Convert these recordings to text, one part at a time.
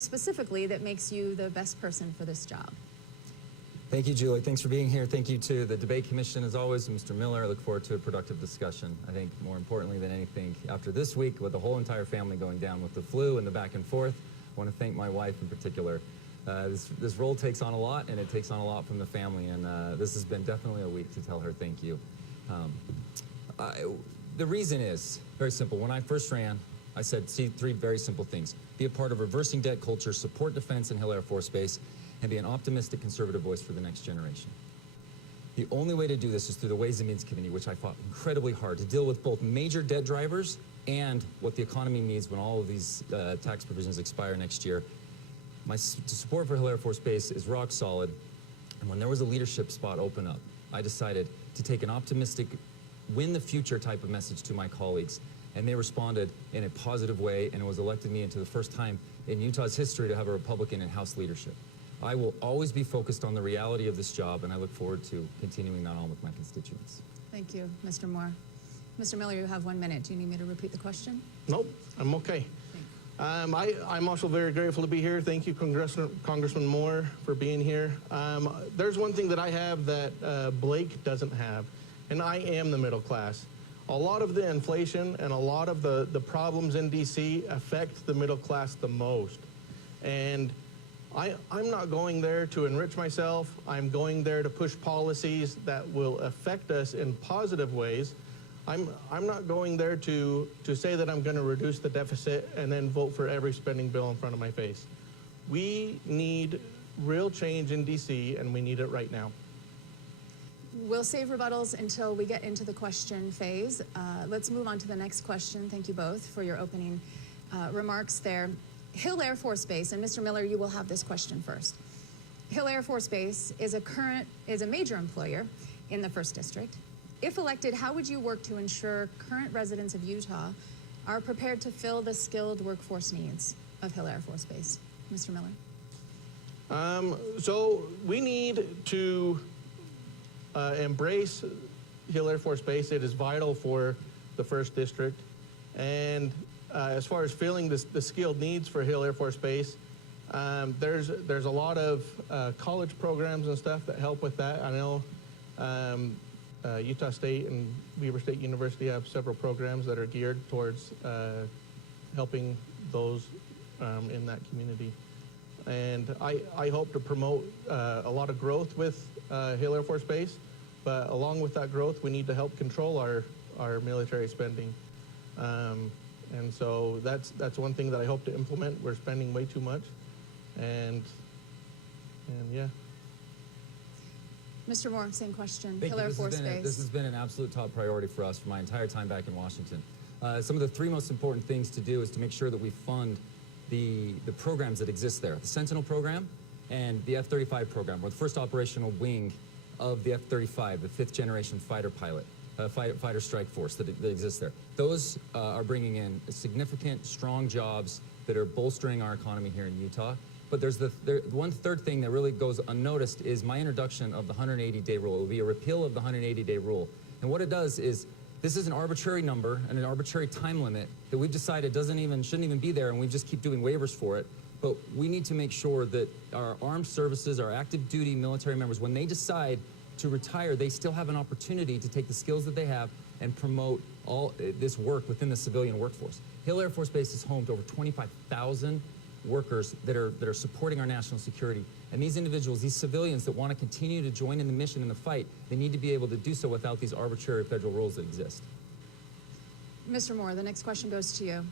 specifically that makes you the best person for this job? Thank you, Julie. Thanks for being here. Thank you to the Debate Commission, as always, and Mr. Miller. I look forward to a productive discussion. I think more importantly than anything, after this week, with the whole entire family going down with the flu and the back and forth, I want to thank my wife in particular. This role takes on a lot, and it takes on a lot from the family, and this has been definitely a week to tell her thank you. The reason is very simple. When I first ran, I said, see, three very simple things. Be a part of reversing debt culture, support defense in Hill Air Force Base, and be an optimistic conservative voice for the next generation. The only way to do this is through the Ways and Means Committee, which I fought incredibly hard to deal with both major debt drivers and what the economy needs when all of these tax provisions expire next year. My support for Hill Air Force Base is rock solid, and when there was a leadership spot open up, I decided to take an optimistic, win the future type of message to my colleagues, and they responded in a positive way, and it was elected me into the first time in Utah's history to have a Republican in House leadership. I will always be focused on the reality of this job, and I look forward to continuing that on with my constituents. Thank you, Mr. Moore. Mr. Miller, you have 1 minute. Do you need me to repeat the question? Nope, I'm okay. I'm also very grateful to be here. Thank you, Congressman Moore, for being here. There's one thing that I have that Blake doesn't have, and I am the middle class. A lot of the inflation and a lot of the problems in D.C. affect the middle class the most. And I'm not going there to enrich myself. I'm going there to push policies that will affect us in positive ways. I'm not going there to say that I'm going to reduce the deficit and then vote for every spending bill in front of my face. We need real change in D.C., and we need it right now. We'll save rebuttals until we get into the question phase. Let's move on to the next question. Thank you both for your opening remarks there. Hill Air Force Base, and Mr. Miller, you will have this question first. Hill Air Force Base is a major employer in the 1st District. If elected, how would you work to ensure current residents of Utah are prepared to fill the skilled workforce needs of Hill Air Force Base? Mr. Miller. So we need to embrace Hill Air Force Base. It is vital for the 1st District. And as far as filling the skilled needs for Hill Air Force Base, there's a lot of college programs and stuff that help with that. I know Utah State and Weber State University have several programs that are geared towards helping those in that community. And I hope to promote a lot of growth with Hill Air Force Base, but along with that growth, we need to help control our military spending. And so that's one thing that I hope to implement. We're spending way too much, and yeah. Mr. Moore, same question. Hill Air Force Base. This has been an absolute top priority for us for my entire time back in Washington. Some of the three most important things to do is to make sure that we fund the programs that exist there. The Sentinel program and the F-35 program, or the first operational wing of the F-35, the 5th generation fighter pilot. Fighter strike force that exists there. Those are bringing in significant, strong jobs that are bolstering our economy here in Utah. But there's one third thing that really goes unnoticed is my introduction of the 180-day rule. It will be a repeal of the 180-day rule. And what it does is, this is an arbitrary number and an arbitrary time limit that we've decided shouldn't even be there, and we just keep doing waivers for it. But we need to make sure that our armed services, our active duty military members, when they decide to retire, they still have an opportunity to take the skills that they have and promote all this work within the civilian workforce. Hill Air Force Base is home to over 25,000 workers that are supporting our national security. And these individuals, these civilians that want to continue to join in the mission and the fight, they need to be able to do so without these arbitrary federal rules that exist. Mr. Moore, the next question goes to you.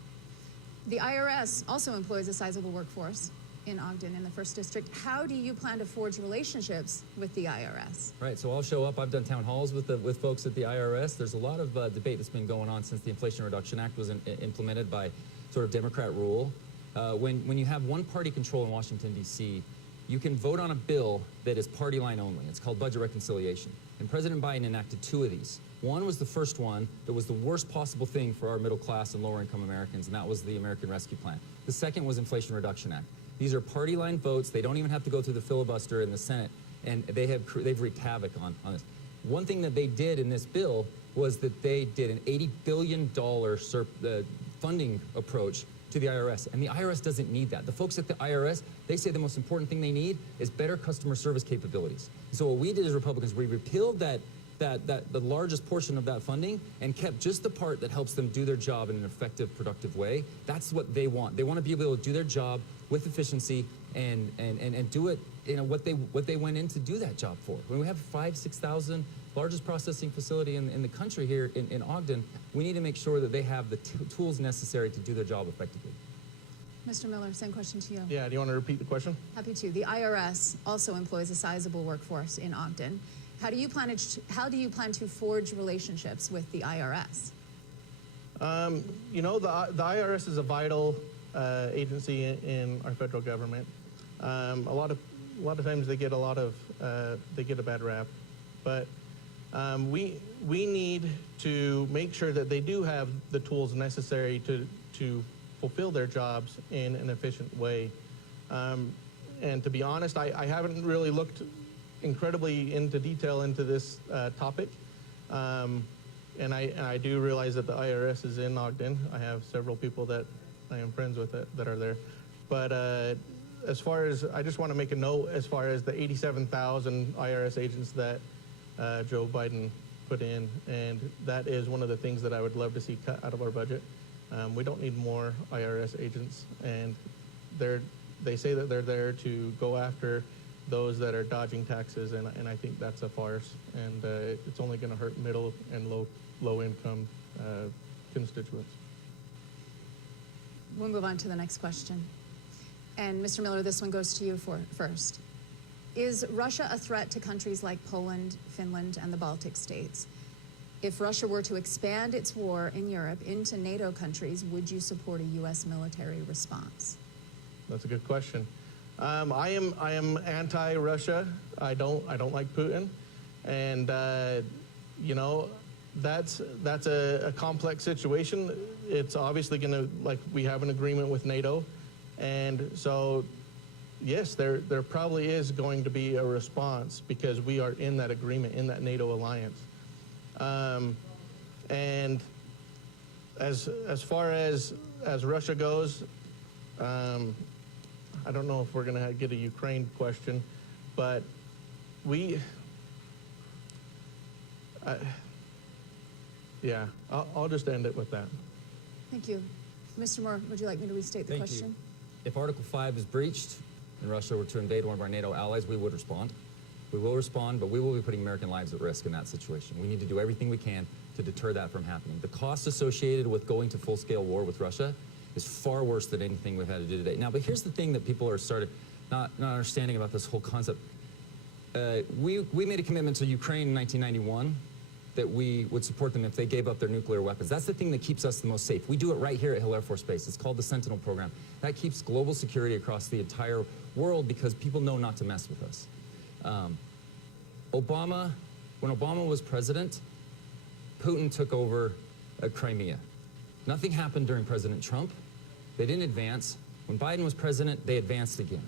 The IRS also employs a sizable workforce in Ogden in the 1st District. How do you plan to forge relationships with the IRS? Right, so I'll show up. I've done town halls with folks at the IRS. There's a lot of debate that's been going on since the Inflation Reduction Act was implemented by sort of Democrat rule. When you have one-party control in Washington, D.C., you can vote on a bill that is party line only. It's called budget reconciliation. And President Biden enacted 2 of these. One was the first one that was the worst possible thing for our middle class and lower income Americans, and that was the American Rescue Plan. The second was Inflation Reduction Act. These are party line votes. They don't even have to go through the filibuster in the Senate, and they've wreaked havoc on this. One thing that they did in this bill was that they did an $80 billion funding approach to the IRS, and the IRS doesn't need that. The folks at the IRS, they say the most important thing they need is better customer service capabilities. So what we did as Republicans, we repealed the largest portion of that funding and kept just the part that helps them do their job in an effective, productive way. That's what they want. They want to be able to do their job with efficiency and do it, what they went in to do that job for. When we have 6,000, largest processing facility in the country here in Ogden, we need to make sure that they have the tools necessary to do their job effectively. Mr. Miller, same question to you. Yeah, do you want to repeat the question? Happy to. The IRS also employs a sizable workforce in Ogden. How do you plan to forge relationships with the IRS? The IRS is a vital agency in our federal government. A lot of times they get a bad rap, but we need to make sure that they do have the tools necessary to fulfill their jobs in an efficient way. And to be honest, I haven't really looked incredibly into detail into this topic. And I do realize that the IRS is in Ogden. I have several people that I am friends with that are there. But as far as, I just want to make a note as far as the 87,000 IRS agents that Joe Biden put in, and that is one of the things that I would love to see cut out of our budget. We don't need more IRS agents, and they say that they're there to go after those that are dodging taxes, and I think that's a farce, and it's only going to hurt middle and low income constituents. We'll move on to the next question. And Mr. Miller, this one goes to you first. Is Russia a threat to countries like Poland, Finland, and the Baltic states? If Russia were to expand its war in Europe into NATO countries, would you support a U.S. military response? That's a good question. I am anti-Russia. I don't like Putin, and that's a complex situation. It's obviously going to, we have an agreement with NATO, and so yes, there probably is going to be a response because we are in that agreement, in that NATO alliance. And as far as Russia goes, I don't know if we're going to get a Ukraine question, but I'll just end it with that. Thank you. Mr. Moore, would you like me to restate the question? If Article 5 is breached and Russia were to invade one of our NATO allies, we would respond. We will respond, but we will be putting American lives at risk in that situation. We need to do everything we can to deter that from happening. The cost associated with going to full-scale war with Russia is far worse than anything we've had to do today. Now, but here's the thing that people are not understanding about this whole concept. We made a commitment to Ukraine in 1991 that we would support them if they gave up their nuclear weapons. That's the thing that keeps us the most safe. We do it right here at Hill Air Force Base. It's called the Sentinel program. That keeps global security across the entire world because people know not to mess with us. When Obama was president, Putin took over Crimea. Nothing happened during President Trump. They didn't advance. When Biden was president, they advanced again.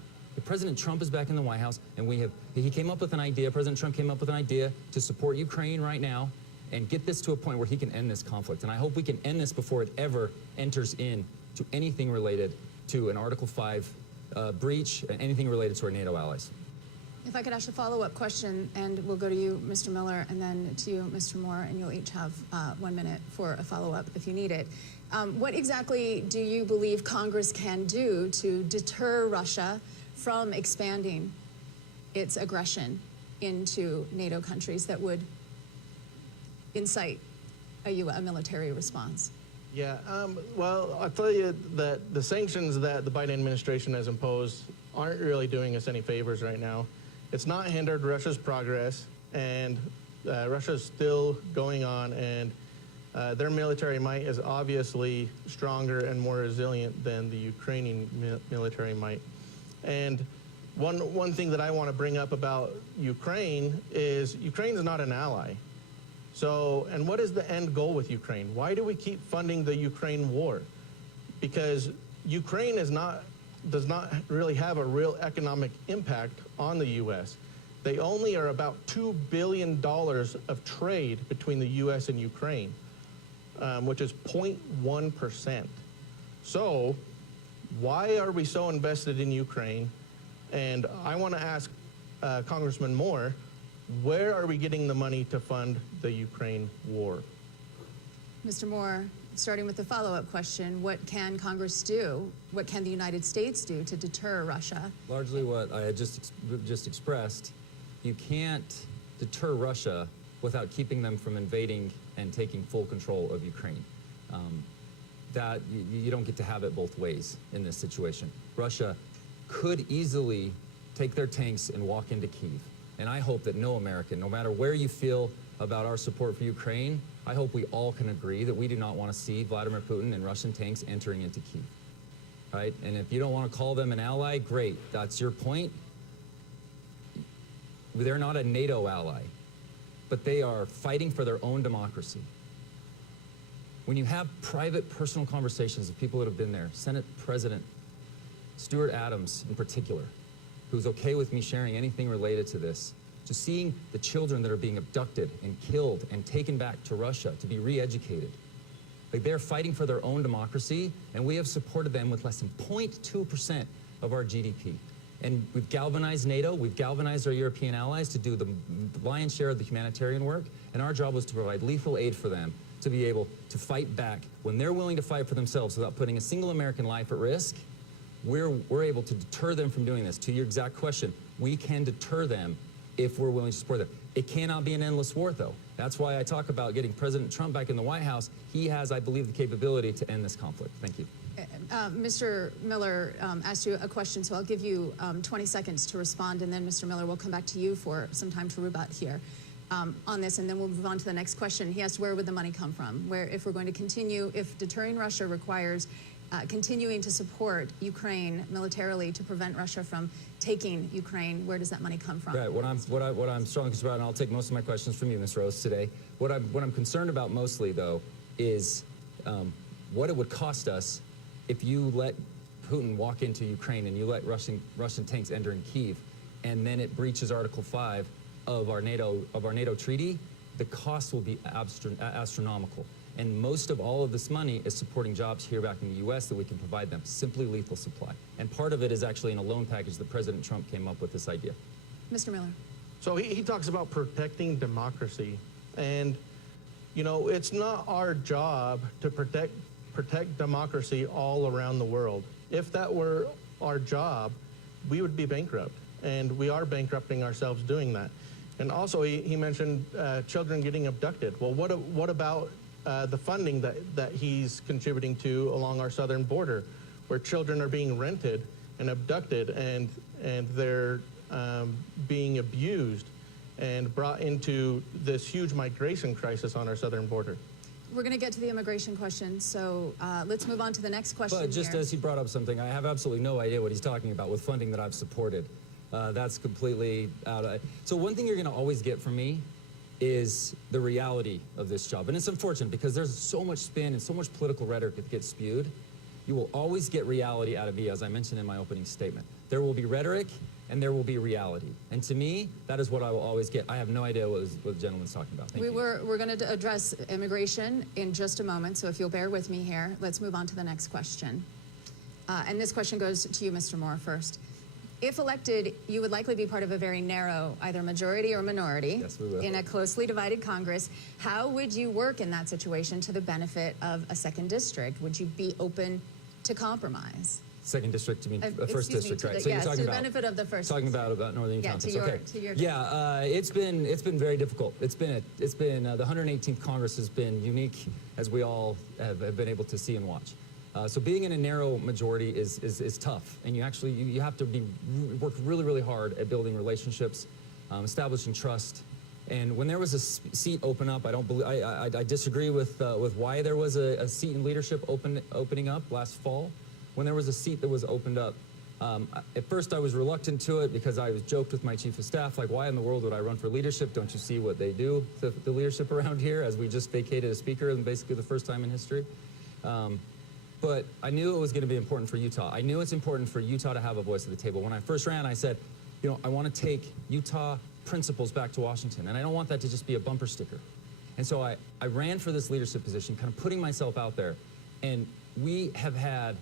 President Trump is back in the White House, and he came up with an idea, President Trump came up with an idea to support Ukraine right now and get this to a point where he can end this conflict. And I hope we can end this before it ever enters into anything related to an Article 5 breach, anything related to our NATO allies. If I could ask a follow-up question, and we'll go to you, Mr. Miller, and then to you, Mr. Moore, and you'll each have 1 minute for a follow-up if you need it. What exactly do you believe Congress can do to deter Russia from expanding its aggression into NATO countries that would incite a military response? Yeah, well, I'll tell you that the sanctions that the Biden administration has imposed aren't really doing us any favors right now. It's not hindered Russia's progress, and Russia's still going on, and their military might is obviously stronger and more resilient than the Ukrainian military might. And one thing that I want to bring up about Ukraine is Ukraine's not an ally. So, and what is the end goal with Ukraine? Why do we keep funding the Ukraine war? Because Ukraine does not really have a real economic impact on the U.S. They only are about $2 billion of trade between the U.S. and Ukraine, which is 0.1%. So Why are we so invested in Ukraine? And I want to ask Congressman Moore, where are we getting the money to fund the Ukraine war? Mr. Moore, starting with the follow-up question, what can Congress do? What can the United States do to deter Russia? Largely what I had just expressed. You can't deter Russia without keeping them from invading and taking full control of Ukraine. That you don't get to have it both ways in this situation. Russia could easily take their tanks and walk into Kyiv. And I hope that no American, no matter where you feel about our support for Ukraine, I hope we all can agree that we do not want to see Vladimir Putin and Russian tanks entering into Kyiv. Right? And if you don't want to call them an ally, great. That's your point. They're not a NATO ally, but they are fighting for their own democracy. When you have private, personal conversations with people that have been there, Senate President Stuart Adams in particular, who's okay with me sharing anything related to this, to seeing the children that are being abducted and killed and taken back to Russia to be re-educated. Like, they're fighting for their own democracy, and we have supported them with less than 0.2% of our GDP. And we've galvanized NATO, we've galvanized our European allies to do the lion's share of the humanitarian work, and our job was to provide lethal aid for them to be able to fight back. When they're willing to fight for themselves without putting a single American life at risk, we're able to deter them from doing this. To your exact question, we can deter them if we're willing to support them. It cannot be an endless war, though. That's why I talk about getting President Trump back in the White House. He has, I believe, the capability to end this conflict. Thank you. Mr. Miller asked you a question, so I'll give you 20 seconds to respond, and then Mr. Miller, we'll come back to you for some time to rebut here on this, and then we'll move on to the next question. He asked, where would the money come from? Where, if we're going to continue, if deterring Russia requires continuing to support Ukraine militarily to prevent Russia from taking Ukraine, where does that money come from? Right. What I'm strongly concerned about, and I'll take most of my questions from you, Ms. Rose, today. What I'm concerned about mostly, though, is what it would cost us if you let Putin walk into Ukraine and you let Russian tanks enter in Kyiv, and then it breaches Article 5 of our NATO treaty. The cost will be astronomical. And most of all of this money is supporting jobs here back in the U.S. that we can provide them, simply lethal supply. And part of it is actually in a loan package that President Trump came up with this idea. Mr. Miller. So he talks about protecting democracy. And, you know, it's not our job to protect democracy all around the world. If that were our job, we would be bankrupt. And we are bankrupting ourselves doing that. And also, he mentioned children getting abducted. Well, what about the funding that he's contributing to along our southern border, where children are being rented and abducted, and they're being abused and brought into this huge migration crisis on our southern border? We're going to get to the immigration question, so let's move on to the next question. But just here. as he brought up something, I have absolutely no idea what he's talking about with funding that I've supported. That's completely out of... So one thing you're going to always get from me is the reality of this job. And it's unfortunate because there's so much spin and so much political rhetoric that gets spewed. You will always get reality out of me, as I mentioned in my opening statement. There will be rhetoric and there will be reality. And to me, that is what I will always get. I have no idea what the gentleman's talking about. Thank you. We're going to address immigration in just a moment, so if you'll bear with me here, let's move on to the next question. And this question goes to you, Mr. Moore, first. If elected, you would likely be part of a very narrow, either majority or minority, yes, we will, in a closely divided Congress. How would you work in that situation to the benefit of a second district? Would you be open to compromise? Second district, you mean first district, right? So you're talking to the about benefit of the first. Talking about Northern Counties. To your yeah, it's been very difficult. It's been the 118th Congress has been unique, as we all have been able to see and watch. So being in a narrow majority is tough, and you have to work really hard at building relationships, establishing trust. And when there was a seat open up, I disagree with why there was a seat in leadership opening up last fall. When there was a seat that was opened up, at first I was reluctant to it because I was joked with my chief of staff, like, why in the world would I run for leadership? Don't you see what they do, the leadership around here, as we just vacated a speaker, and basically the first time in history. But I knew it was going to be important for Utah. I knew it's important for Utah to have a voice at the table. When I first ran, I said, you know, I want to take Utah principles back to Washington, and I don't want that to just be a bumper sticker. And so I ran for this leadership position, kind of putting myself out there, and we have had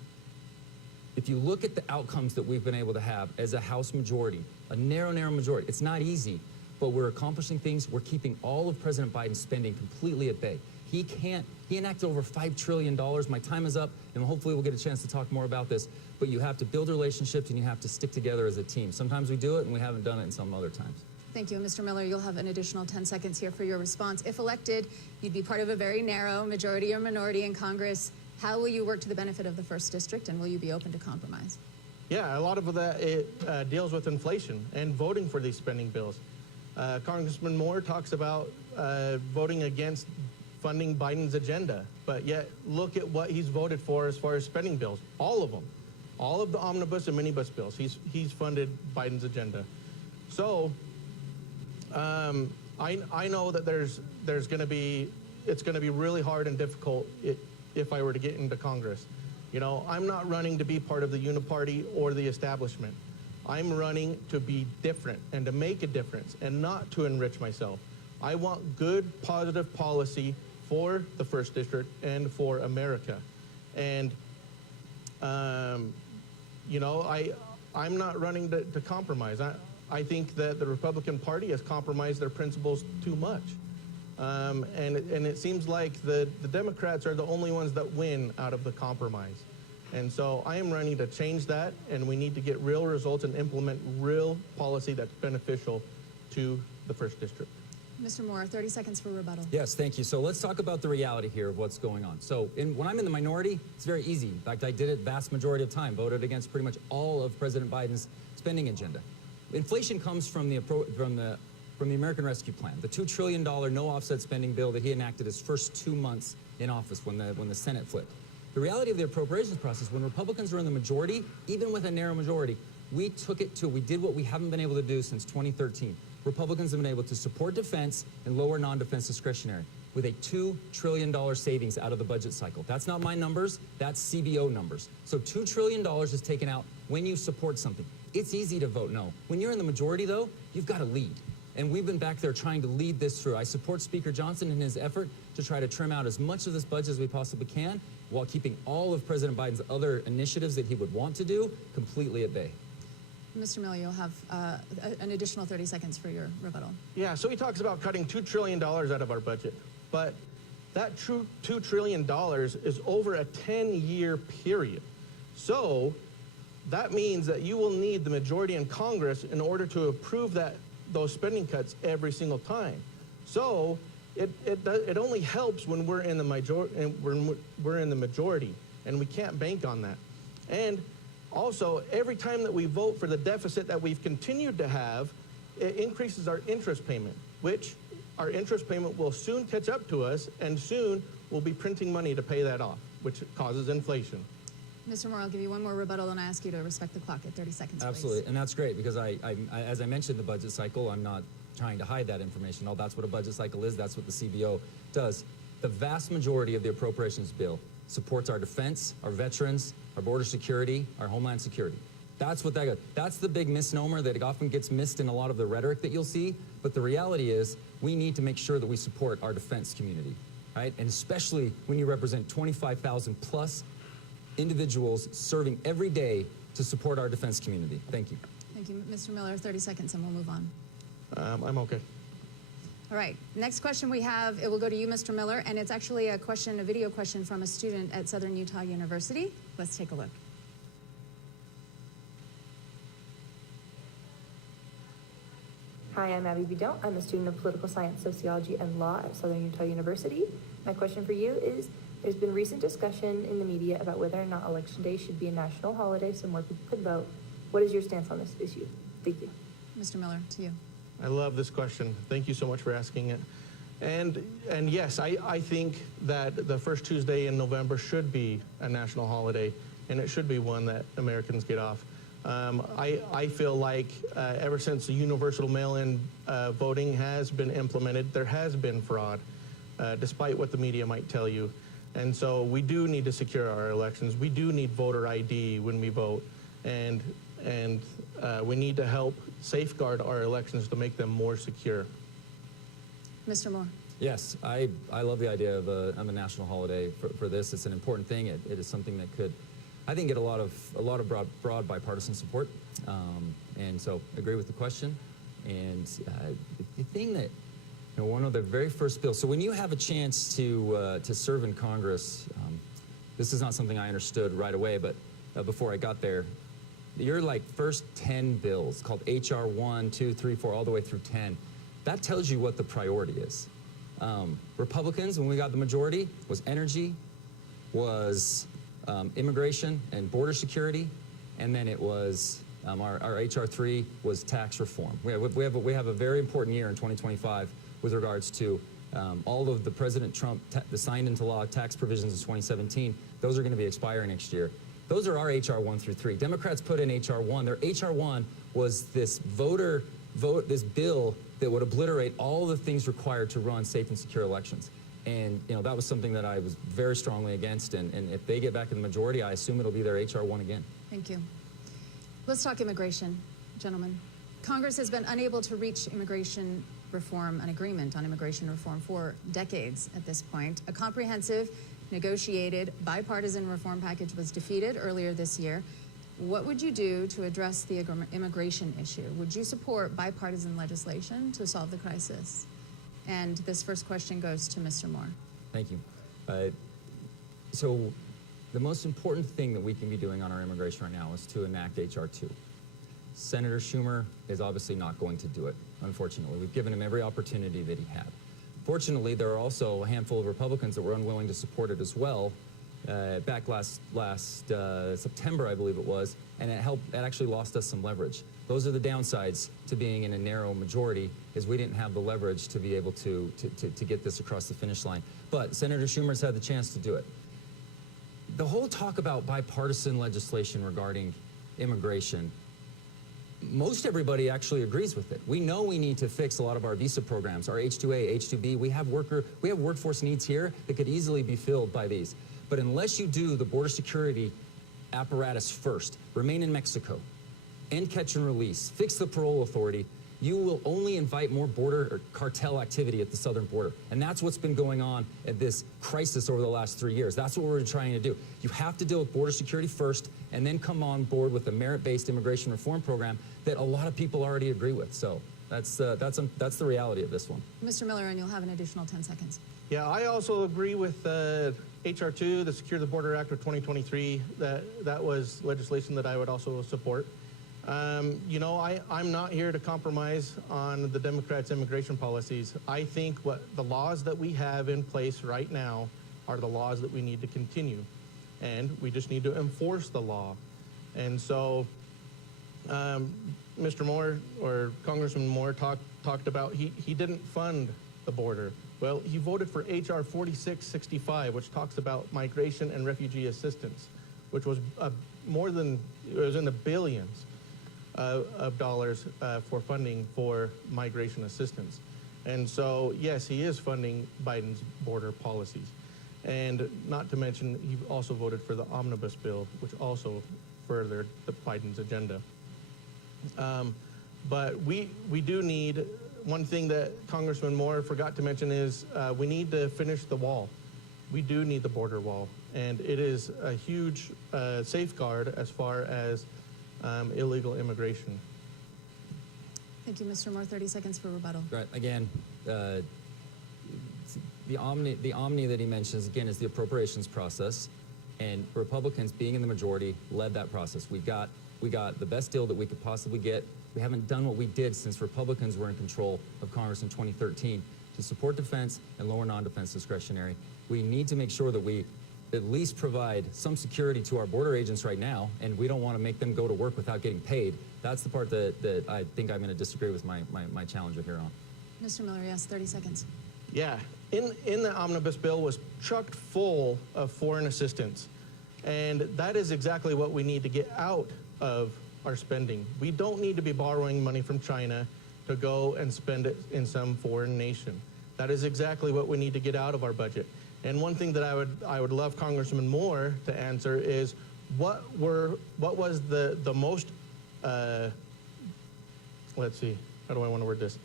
If you look at the outcomes that we've been able to have as a House majority, a narrow majority, it's not easy, but we're accomplishing things. We're keeping all of President Biden's spending completely at bay. He enacted over $5 trillion. My time is up, and hopefully we'll get a chance to talk more about this. But you have to build relationships, and you have to stick together as a team. Sometimes we do it, and we haven't done it in some other times. Thank you. Mr. Miller, you'll have an additional 10 seconds here for your response. If elected, you'd be part of a very narrow majority or minority in Congress. How will you work to the benefit of the 1st District, and will you be open to compromise? Yeah, a lot of that deals with inflation and voting for these spending bills. Congressman Moore talks about voting against funding Biden's agenda, but yet look at what he's voted for as far as spending bills. All of them. All of the omnibus and minibus bills. He's funded Biden's agenda. So I know that it's going to be really hard and difficult if I were to get into Congress. You know, I'm not running to be part of the uniparty or the establishment. I'm running to be different and to make a difference and not to enrich myself. I want good, positive policy for the 1st District and for America. And, you know, I'm not running to compromise. I think that the Republican Party has compromised their principles too much. And it seems like the Democrats are the only ones that win out of the compromise. And so I am running to change that, and we need to get real results and implement real policy that's beneficial to the 1st District. Mr. Moore, 30 seconds for rebuttal. Yes, thank you. So let's talk about the reality here of what's going on. So when I'm in the minority, it's very easy. In fact, I did it vast majority of time, voted against pretty much all of President Biden's spending agenda. Inflation comes from the American Rescue Plan, the $2 trillion no offset spending bill that he enacted his first 2 months in office when the Senate flipped. The reality of the appropriations process, when Republicans are in the majority, even with a narrow majority, we did what we haven't been able to do since 2013. Republicans have been able to support defense and lower non-defense discretionary with a $2 trillion savings out of the budget cycle. That's not my numbers, that's CBO numbers. So $2 trillion is taken out when you support something. It's easy to vote no. When you're in the majority, though, you've got to lead. And we've been back there trying to lead this through. I support Speaker Johnson in his effort to try to trim out as much of this budget as we possibly can while keeping all of President Biden's other initiatives that he would want to do completely at bay. Mr. Miller, you'll have an additional 30 seconds for your rebuttal. Yeah, so he talks about cutting $2 trillion out of our budget. But that $2 trillion is over a 10-year period. So that means that you will need the majority in Congress in order to approve those spending cuts every single time. So it only helps when we're in the majority, and we can't bank on that. And also, every time that we vote for the deficit that we've continued to have, it increases our interest payment, which our interest payment will soon catch up to us, and soon we'll be printing money to pay that off, which causes inflation. Mr. Moore, I'll give you one more rebuttal, and I ask you to respect the clock at 30 seconds, Absolutely, please. and that's great because as I mentioned, the budget cycle, I'm not trying to hide that information. No, that's what a budget cycle is. That's what the CBO does. The vast majority of the appropriations bill supports our defense, our veterans, our border security, our homeland security. That's what that's the big misnomer that often gets missed in a lot of the rhetoric that you'll see. But the reality is we need to make sure that we support our defense community, right? And especially when you represent 25,000 plus individuals serving every day to support our defense community. Thank you. Thank you. Mr. Miller, 30 seconds, and we'll move on. I'm okay. All right, next question we have, it will go to you, Mr. Miller, and it's actually a video question from a student at Southern Utah University. Let's take a look. Hi, I'm Abby Bidon. I'm a student of political science, sociology, and law at Southern Utah University. My question for you is, there's been recent discussion in the media about whether or not Election Day should be a national holiday so more people could vote. What is your stance on this issue? Thank you. Mr. Miller, to you. I love this question. Thank you so much for asking it. And yes, I think that the first Tuesday in November should be a national holiday, and it should be one that Americans get off. I feel like ever since the universal mail-in voting has been implemented, there has been fraud, despite what the media might tell you. And so we do need to secure our elections. We do need voter ID when we vote, and we need to help safeguard our elections to make them more secure. Mr. Moore. Yes, I love the idea of a national holiday for this. It's an important thing. It is something that could I think get a lot of broad bipartisan support, and so agree with the question. And the thing that, one of the very first bills. So when you have a chance to serve in Congress, this is not something I understood right away, but before I got there, your first 10 bills called HR 1, 2, 3, 4, all the way through 10. That tells you what the priority is. Republicans, when we got the majority, was energy, was immigration and border security, and then it was our HR 3 was tax reform. We have a very important year in 2025 with regards to all of the President Trump signed into law tax provisions in 2017. Those are going to be expiring next year. Those are our HR 1 through 3. Democrats put in HR 1. Their HR 1 was this this bill that would obliterate all the things required to run safe and secure elections. And that was something that I was very strongly against. And if they get back in the majority, I assume it'll be their HR 1 again. Thank you. Let's talk immigration, gentlemen. Congress has been unable to reach immigration reform, an agreement on immigration reform for decades at this point. A comprehensive, negotiated, bipartisan reform package was defeated earlier this year. What would you do to address the immigration issue? Would you support bipartisan legislation to solve the crisis? And this first question goes to Mr. Moore. Thank you. So the most important thing that we can be doing on our immigration right now is to enact HR 2. Senator Schumer is obviously not going to do it, unfortunately. We've given him every opportunity that he had. Fortunately, there are also a handful of Republicans that were unwilling to support it as well. Back last September, I believe it was, and it actually lost us some leverage. Those are the downsides to being in a narrow majority, is we didn't have the leverage to be able to get this across the finish line. But Senator Schumer's had the chance to do it. The whole talk about bipartisan legislation regarding immigration, most everybody actually agrees with it. We know we need to fix a lot of our visa programs, our H-2A, H-2B. We have workforce needs here that could easily be filled by these. But unless you do the border security apparatus first, remain in Mexico, end catch and release, fix the parole authority, you will only invite more border or cartel activity at the southern border. And that's what's been going on at this crisis over the last 3 years. That's what we're trying to do. You have to deal with border security first, and then come on board with a merit-based immigration reform program that a lot of people already agree with. So that's the reality of this one. Mr. Miller, and you'll have an additional 10 seconds. Yeah, I also agree with HR 2, the Secure the Border Act of 2023. That was legislation that I would also support. I'm not here to compromise on the Democrats' immigration policies. I think what the laws that we have in place right now are the laws that we need to continue. And we just need to enforce the law. And so Mr. Moore, or Congressman Moore, talked about he didn't fund the border. Well, he voted for HR 4665, which talks about migration and refugee assistance, which was it was in the billions of dollars for funding for migration assistance. And so, yes, he is funding Biden's border policies. And not to mention, he also voted for the omnibus bill, which also furthered Biden's agenda. But we do need, one thing that Congressman Moore forgot to mention is we need to finish the wall. We do need the border wall. And it is a huge safeguard as far as illegal immigration. Thank you, Mr. Moore. 30 seconds for rebuttal. Right. Again, the omni that he mentions, again, is the appropriations process. And Republicans, being in the majority, led that process. We got the best deal that we could possibly get. We haven't done what we did since Republicans were in control of Congress in 2013 to support defense and lower non-defense discretionary. We need to make sure that we at least provide some security to our border agents right now, and we don't want to make them go to work without getting paid. That's the part that I think I'm going to disagree with my challenger here on. Mr. Miller, yes, 30 seconds. Yeah, in the omnibus bill was chocked full of foreign assistance. And that is exactly what we need to get out of our spending. We don't need to be borrowing money from China to go and spend it in some foreign nation. That is exactly what we need to get out of our budget. And one thing that I would love Congressman Moore to answer is what was the most let's see, how do I want to word this?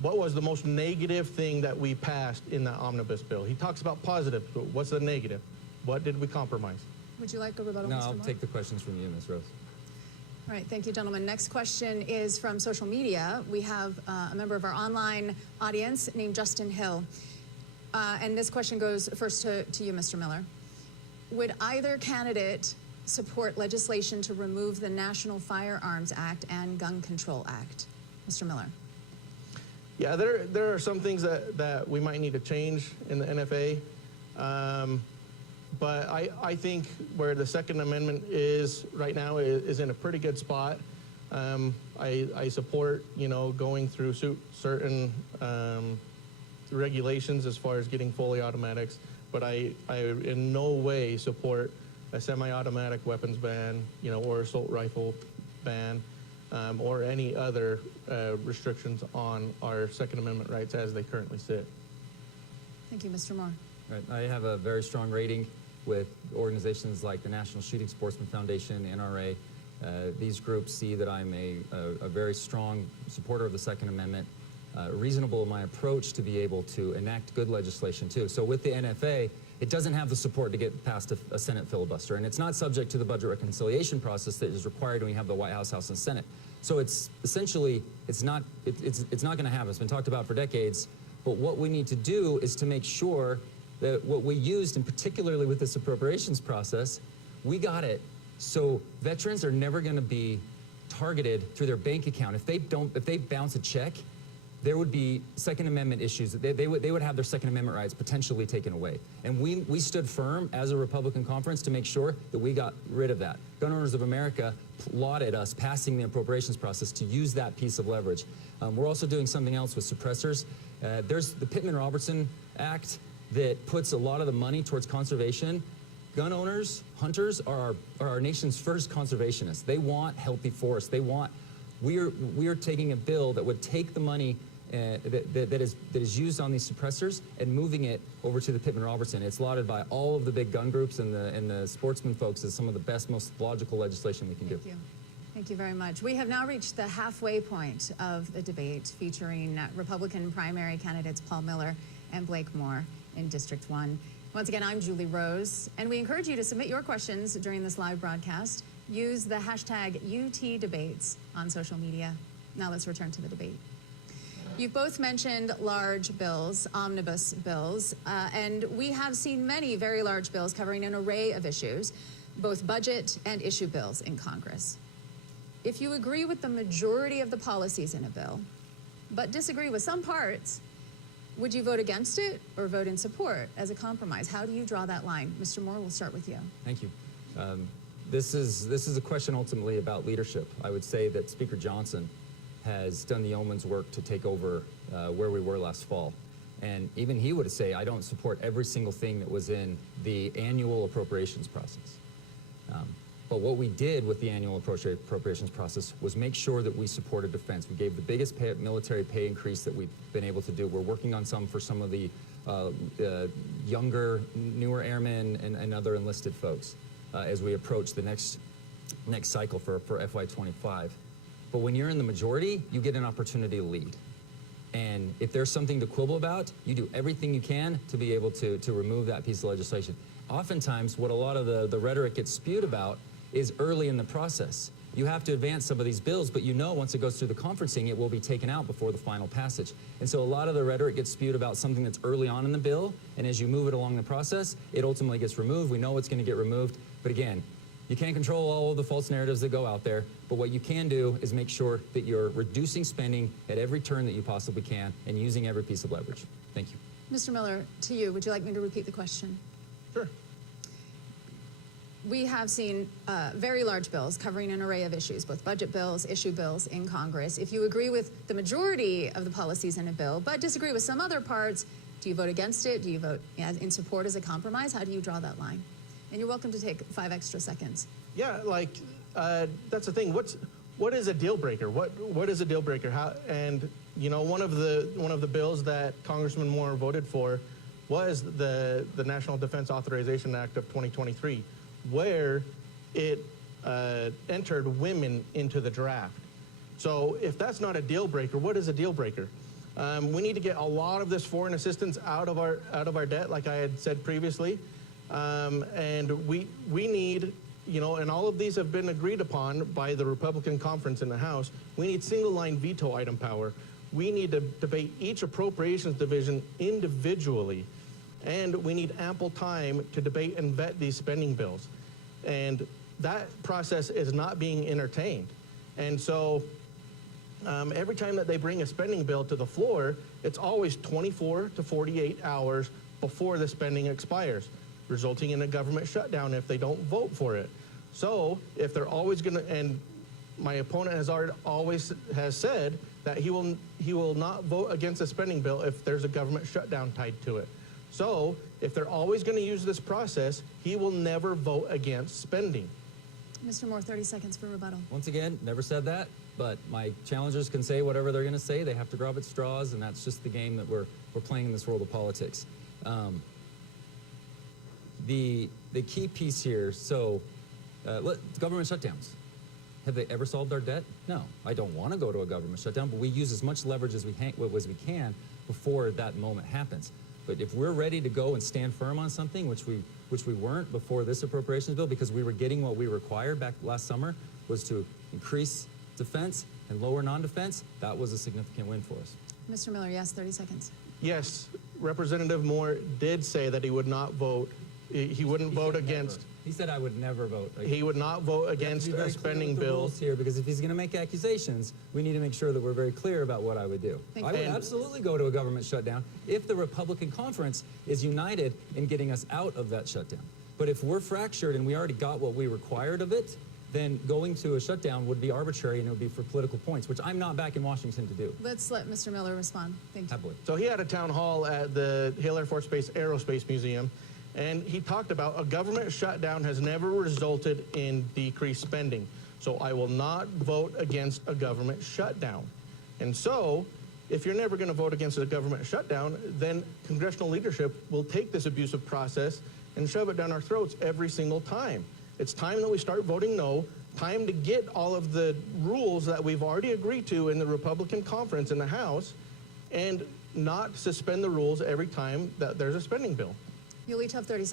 What was the most negative thing that we passed in the omnibus bill? He talks about positive, but what's the negative? What did we compromise? Would you like a rebuttal, No, Mr. I'll Moore? take the questions from you, Ms. Rose. All right, thank you, gentlemen. Next question is from social media. We have a member of our online audience named Justin Hill. And this question goes first to you, Mr. Miller. Would either candidate support legislation to remove the National Firearms Act and Gun Control Act? Mr. Miller. Yeah, there are some things that we might need to change in the NFA. But I think where the Second Amendment is right now is in a pretty good spot. I support, going through certain regulations as far as getting fully automatics, but I in no way support a semi-automatic weapons ban, or assault rifle ban, or any other restrictions on our Second Amendment rights as they currently sit. Thank you, Mr. Moore. Right. I have a very strong rating with organizations like the National Shooting Sportsman Foundation, NRA. These groups see that I'm a very strong supporter of the Second Amendment, reasonable in my approach to be able to enact good legislation too. So with the NFA, it doesn't have the support to get past a Senate filibuster, and it's not subject to the budget reconciliation process that is required when you have the White House, House, and Senate. So it's essentially, it's not going to happen. It's been talked about for decades, but what we need to do is to make sure that what we used, and particularly with this appropriations process, we got it. So veterans are never going to be targeted through their bank account. If they bounce a check, there would be Second Amendment issues. They would have their Second Amendment rights potentially taken away. And we stood firm as a Republican conference to make sure that we got rid of that. Gun Owners of America lauded us passing the appropriations process to use that piece of leverage. We're also doing something else with suppressors. There's the Pittman-Robertson Act that puts a lot of the money towards conservation. Gun owners, hunters are our nation's first conservationists. They want healthy forests. We are taking a bill that would take the money that is used on these suppressors and moving it over to the Pittman-Robertson. It's lauded by all of the big gun groups and the sportsman folks as some of the best, most logical legislation we can do. Thank you. Thank you very much. We have now reached the halfway point of the debate featuring Republican primary candidates Paul Miller and Blake Moore in District 1. Once again, I'm Julie Rose, and we encourage you to submit your questions during this live broadcast. Use the hashtag #UTDebates on social media. Now let's return to the debate. You've both mentioned large bills, omnibus bills, and we have seen many very large bills covering an array of issues, both budget and issue bills in Congress. If you agree with the majority of the policies in a bill, but disagree with some parts, would you vote against it or vote in support as a compromise? How do you draw that line? Mr. Moore, we'll start with you. Thank you. This is a question ultimately about leadership. I would say that Speaker Johnson has done the yeoman's work to take over where we were last fall. And even he would say, I don't support every single thing that was in the annual appropriations process. But what we did with the annual appropriations process was make sure that we supported defense. We gave the biggest military pay increase that we've been able to do. We're working on some for some of the younger, newer airmen and other enlisted folks as we approach the next cycle for FY25. But when you're in the majority, you get an opportunity to lead. And if there's something to quibble about, you do everything you can to be able to remove that piece of legislation. Oftentimes, what a lot of the rhetoric gets spewed about is early in the process. You have to advance some of these bills, but once it goes through the conferencing, it will be taken out before the final passage. And so a lot of the rhetoric gets spewed about something that's early on in the bill, and as you move it along the process, it ultimately gets removed. We know it's going to get removed, but again, you can't control all of the false narratives that go out there, but what you can do is make sure that you're reducing spending at every turn that you possibly can and using every piece of leverage. Thank you. Mr. Miller, to you, would you like me to repeat the question? Sure. We have seen very large bills covering an array of issues, both budget bills, issue bills in Congress. If you agree with the majority of the policies in a bill, but disagree with some other parts, do you vote against it? Do you vote in support as a compromise? How do you draw that line? And you're welcome to take 5 extra seconds. Yeah, that's the thing. What is a deal breaker? What is a deal breaker? One of the bills that Congressman Moore voted for was the National Defense Authorization Act of 2023, where it entered women into the draft. So if that's not a deal breaker, what is a deal breaker? We need to get a lot of this foreign assistance out of our debt, like I had said previously. And we need, you know, and all of these have been agreed upon by the Republican conference in the House. We need single line veto item power. We need to debate each appropriations division individually. And we need ample time to debate and vet these spending bills. And that process is not being entertained. And so every time that they bring a spending bill to the floor, it's always 24 to 48 hours before the spending expires, resulting in a government shutdown if they don't vote for it. So if they're always going to, and my opponent has always said that he will not vote against a spending bill if there's a government shutdown tied to it. So if they're always going to use this process, he will never vote against spending. Mr. Moore, 30 seconds for rebuttal. Once again, never said that, but my challengers can say whatever they're going to say. They have to grab at straws, and that's just the game that we're playing in this world of politics. The key piece here, so government shutdowns. Have they ever solved our debt? No. I don't want to go to a government shutdown, but we use as much leverage as we can before that moment happens. But if we're ready to go and stand firm on something, which we weren't before this appropriations bill, because we were getting what we required back last summer, was to increase defense and lower non-defense, that was a significant win for us. Mr. Miller, yes, 30 seconds. Yes, Representative Moore did say that he would not vote. He wouldn't vote against. Never. He said I would never vote against. He would not vote against a spending bill here, because if he's going to make accusations, we need to make sure that we're very clear about what I would do. I would absolutely go to a government shutdown if the Republican conference is united in getting us out of that shutdown. But if we're fractured and we already got what we required of it, then going to a shutdown would be arbitrary and it would be for political points, which I'm not back in Washington to do. Let's let Mr. Miller respond. Thank you. Happily. So he had a town hall at the Hill Air Force Base Aerospace Museum, and he talked about a government shutdown has never resulted in decreased spending. So I will not vote against a government shutdown. And so if you're never going to vote against a government shutdown, then congressional leadership will take this abusive process and shove it down our throats every single time. It's time that we start voting no, time to get all of the rules that we've already agreed to in the Republican conference in the House, and not suspend the rules every time that there's a spending bill. You'll each have 30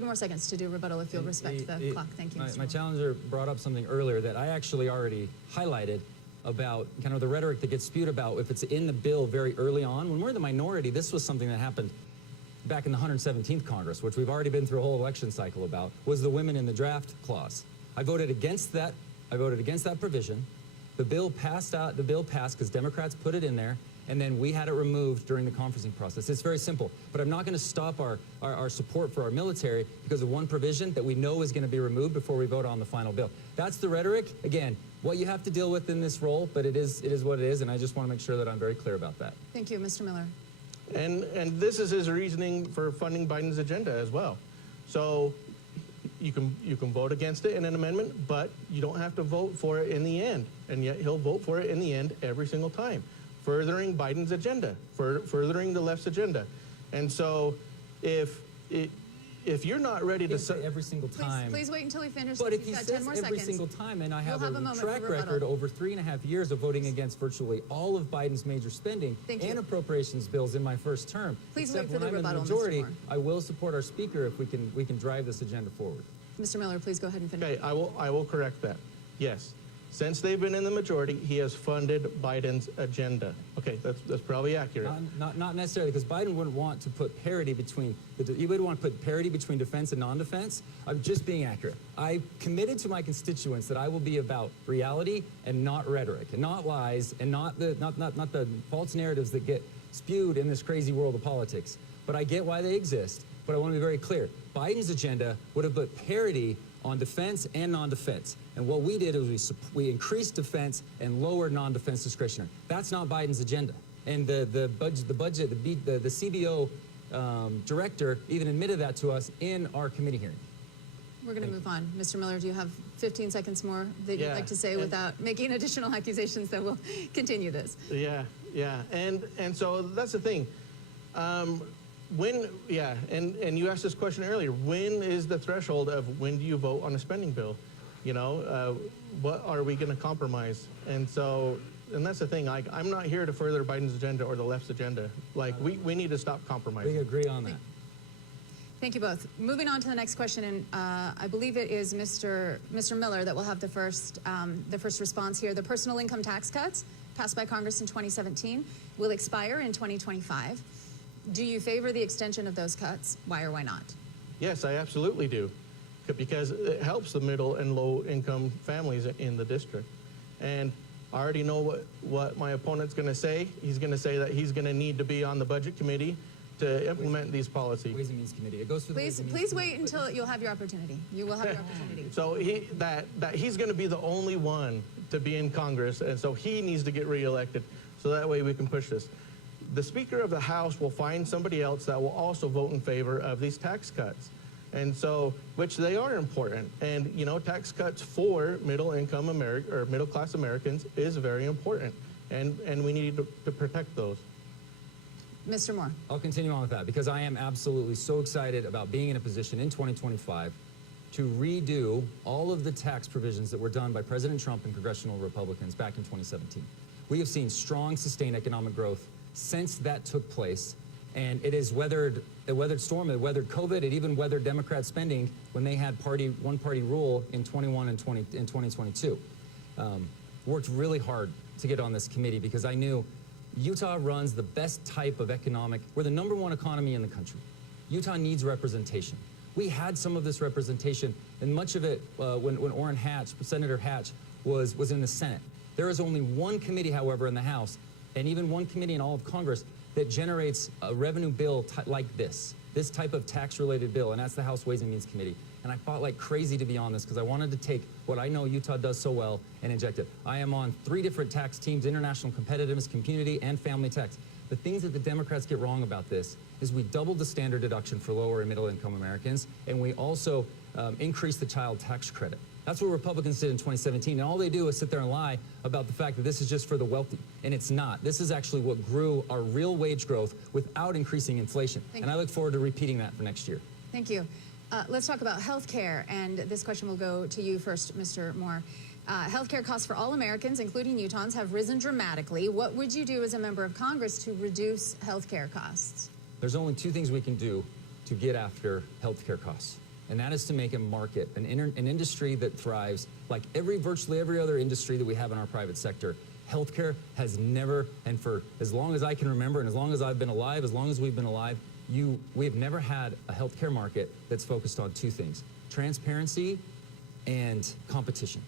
more seconds to do rebuttal if you'll respect the clock. Thank you, Mr. My Moore. challenger brought up something earlier that I actually already highlighted about kind of the rhetoric that gets spewed about if it's in the bill very early on. When we're in the minority, this was something that happened back in the 117th Congress, which we've already been through a whole election cycle about, was the women in the draft clause. I voted against that. I voted against that provision. The bill passed because Democrats put it in there, and then we had it removed during the conferencing process. It's very simple, but I'm not going to stop our support for our military because of one provision that we know is going to be removed before we vote on the final bill. That's the rhetoric. Again, what you have to deal with in this role, but it is what it is, and I just want to make sure that I'm very clear about that. Thank you, Mr. Miller. And this is his reasoning for funding Biden's agenda as well. So you can vote against it in an amendment, but you don't have to vote for it in the end. And yet he'll vote for it in the end every single time, furthering Biden's agenda, furthering the left's agenda. And so if you're not ready to say every single time. Please wait until he finishes. But if he got 10 says more every seconds. single time, and I have We'll a track record over 3.5 years of voting against virtually all of Biden's major spending and appropriations bills in my first term. Please except wait for when the I'm rebuttal, in the majority, Mr. Moore. I will support our speaker if we can drive this agenda forward. Mr. Miller, please go ahead and finish. Okay, I will correct that. Yes. Since they've been in the majority, he has funded Biden's agenda. Okay, that's probably accurate. Not necessarily, because Biden wouldn't want to put parity between, he would want to put parity between defense and non-defense. I'm just being accurate. I committed to my constituents that I will be about reality and not rhetoric, and not lies, and not the false narratives that get spewed in this crazy world of politics. But I get why they exist, but I want to be very clear. Biden's agenda would have put parity on defense and non-defense. And what we did is we increased defense and lowered non-defense discretionary. That's not Biden's agenda. And the CBO director even admitted that to us in our committee hearing. We're going to move on. Mr. Miller, do you have 15 seconds more that you'd like to say without making additional accusations that will continue this? Yeah. And so that's the thing. And you asked this question earlier, when is the threshold of when do you vote on a spending bill? You know, what are we going to compromise? And that's the thing, I'm not here to further Biden's agenda or the left's agenda. Like, we need to stop compromising. We agree on that. Thank you both. Moving on to the next question, and I believe it is Mr. Miller that will have the first response here. The personal income tax cuts passed by Congress in 2017 will expire in 2025. Do you favor the extension of those cuts? Why or why not? Yes, I absolutely do, because it helps the middle and low income families in the district. And I already know what my opponent's going to say. He's going to say that he's going to need to be on the budget committee to implement these policies. Ways and Means Committee. It goes through the Ways and Means Please Committee. wait until you'll have your opportunity. You will have your opportunity. So he's going to be the only one to be in Congress, and so he needs to get reelected, so that way we can push this. The Speaker of the House will find somebody else that will also vote in favor of these tax cuts. And so, which they are important. And, you know, tax cuts for middle-income or middle-class Americans is very important. And we need to protect those. Mr. Moore. I'll continue on with that because I am absolutely so excited about being in a position in 2025 to redo all of the tax provisions that were done by President Trump and congressional Republicans back in 2017. We have seen strong, sustained economic growth since that took place, and it weathered storm, it weathered COVID, it even weathered Democrat spending when they had one-party rule in 21 and 2022. Worked really hard to get on this committee because I knew Utah runs the best type of we're the #1 economy in the country. Utah needs representation. We had some of this representation, and much of it when Senator Hatch was in the Senate. There is only one committee, however, in the House, and even one committee in all of Congress that generates a revenue bill like this type of tax-related bill, and that's the House Ways and Means Committee. And I fought like crazy to be on this because I wanted to take what I know Utah does so well and inject it. I am on 3 different tax teams: international competitiveness, community, and family tax. The things that the Democrats get wrong about this is we doubled the standard deduction for lower and middle-income Americans, and we also increased the child tax credit. That's what Republicans did in 2017, and all they do is sit there and lie about the fact that this is just for the wealthy, and it's not. This is actually what grew our real wage growth without increasing inflation, and I look forward to repeating that for next year. Thank you. Let's talk about health care, and this question will go to you first, Mr. Moore. Health care costs for all Americans, including Utahns, have risen dramatically. What would you do as a member of Congress to reduce health care costs? There's only 2 things we can do to get after health care costs. And that is to make a market, an industry that thrives like virtually every other industry that we have in our private sector. Healthcare has never, and for as long as I can remember, and as long as I've been alive, as long as we've been alive, we have never had a healthcare market that's focused on 2 things: transparency and competition.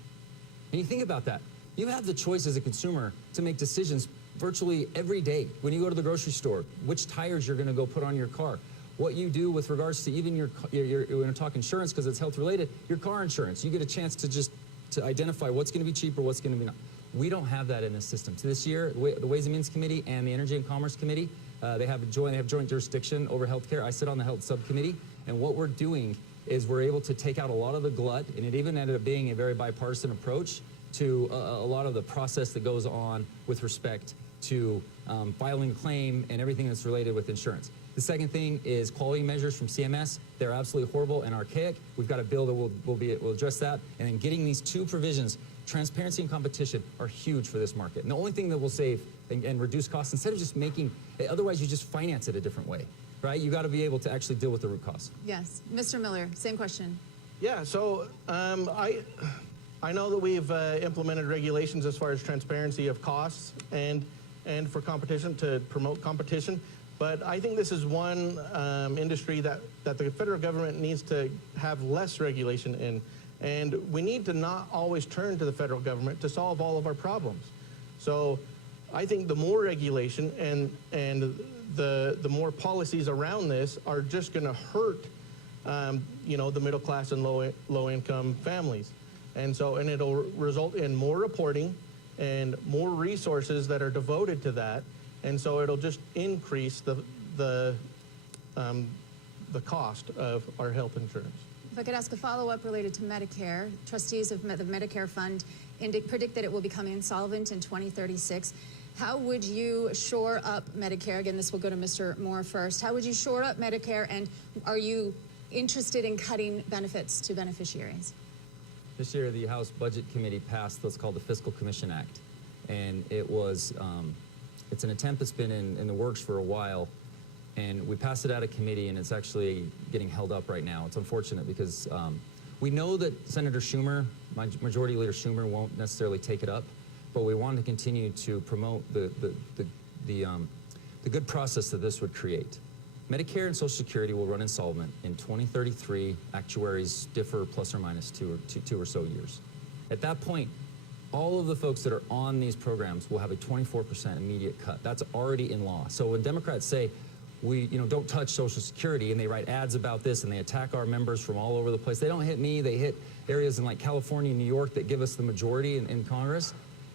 And you think about that. You have the choice as a consumer to make decisions virtually every day. When you go to the grocery store, which tires you're going to go put on your car, what you do with regards to even you're going to talk insurance because it's health related, your car insurance. You get a chance to identify what's going to be cheaper, what's going to be not. We don't have that in this system. So this year, the Ways and Means Committee and the Energy and Commerce Committee, they have joint jurisdiction over healthcare. I sit on the health subcommittee, and what we're doing is we're able to take out a lot of the glut, and it even ended up being a very bipartisan approach to a lot of the process that goes on with respect to filing a claim and everything that's related with insurance. The second thing is quality measures from CMS. They're absolutely horrible and archaic. We've got a bill that will address that. And then getting these 2 provisions, transparency and competition, are huge for this market. And the only thing that will save and reduce costs, instead of just otherwise you just finance it a different way, right? You got to be able to actually deal with the root cause. Yes. Mr. Miller, same question. Yeah, so I know that we've implemented regulations as far as transparency of costs and for competition, to promote competition. But I think this is one industry that the federal government needs to have less regulation in. And we need to not always turn to the federal government to solve all of our problems. So I think the more regulation and the more policies around this are just going to hurt, the middle class and low income families. And it'll result in more reporting and more resources that are devoted to that. And so it'll just increase the cost of our health insurance. If I could ask a follow-up related to Medicare. Trustees of the Medicare Fund predict that it will become insolvent in 2036. How would you shore up Medicare? Again, this will go to Mr. Moore first. How would you shore up Medicare, and are you interested in cutting benefits to beneficiaries? This year, the House Budget Committee passed what's called the Fiscal Commission Act. And it was... it's an attempt that's been in the works for a while and we passed it out of committee, and it's actually getting held up right now. It's unfortunate because we know that Senator Schumer, Majority Leader Schumer, won't necessarily take it up, but we want to continue to promote the good process that this would create. Medicare and Social Security will run insolvent in 2033. Actuaries differ plus or minus two or so years. At that point, all of the folks that are on these programs will have a 24% immediate cut. That's already in law. So when Democrats say, don't touch Social Security, and they write ads about this, and they attack our members from all over the place, they don't hit me, they hit areas in like California and New York that give us the majority in Congress.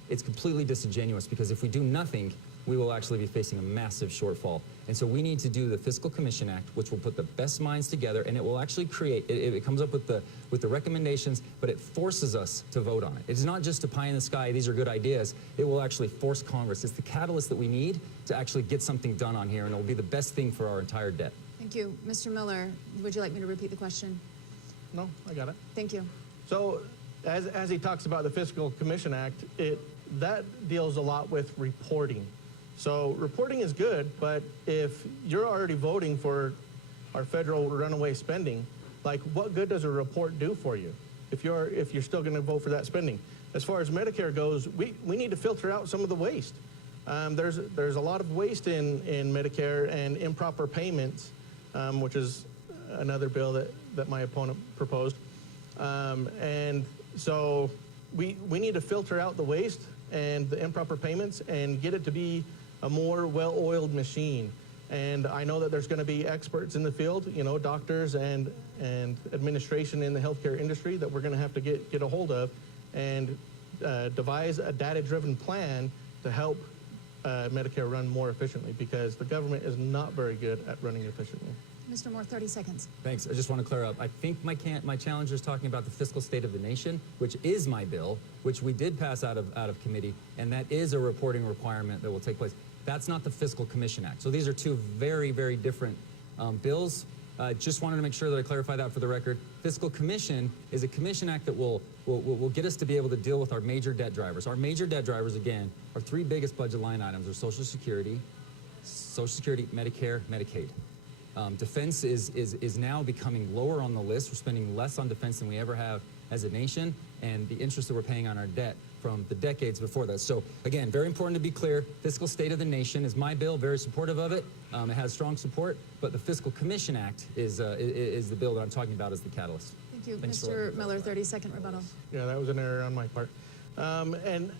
It's completely disingenuous, because if we do nothing, we will actually be facing a massive shortfall. And so we need to do the Fiscal Commission Act, which will put the best minds together, and it will actually create, it comes up with the recommendations, but it forces us to vote on it. It's not just a pie in the sky, these are good ideas. It will actually force Congress. It's the catalyst that we need to actually get something done on here, and it will be the best thing for our entire debt. Thank you. Mr. Miller, would you like me to repeat the question? No, I got it. Thank you. So as he talks about the Fiscal Commission Act, that deals a lot with reporting. So reporting is good, but if you're already voting for our federal runaway spending, like what good does a report do for you if you're still going to vote for that spending? As far as Medicare goes, we need to filter out some of the waste. There's a lot of waste in Medicare and improper payments, which is another bill that my opponent proposed. And so we need to filter out the waste and the improper payments and get it to be a more well-oiled machine. And I know that there's going to be experts in the field, doctors and administration in the healthcare industry that we're going to have to get a hold of and devise a data-driven plan to help Medicare run more efficiently, because the government is not very good at running efficiently. Mr. Moore, 30 seconds. Thanks. I just want to clear up. I think my challenger is talking about the fiscal state of the nation, which is my bill, which we did pass out of committee, and that is a reporting requirement that will take place. That's not the Fiscal Commission Act. So these are two very, very different bills. Just wanted to make sure that I clarify that for the record. Fiscal Commission is a commission act that will get us to be able to deal with our major debt drivers. Our major debt drivers, again, our three biggest budget line items are Social Security, Medicare, Medicaid. Defense is now becoming lower on the list. We're spending less on defense than we ever have as a nation, and the interest that we're paying on our debt from the decades before that. So again, very important to be clear, fiscal state of the nation is my bill, very supportive of it. It has strong support, but the Fiscal Commission Act is the bill that I'm talking about as the catalyst. Thank you. Thanks Mr. Miller, 30-second rebuttal. Yeah, that was an error on my part. And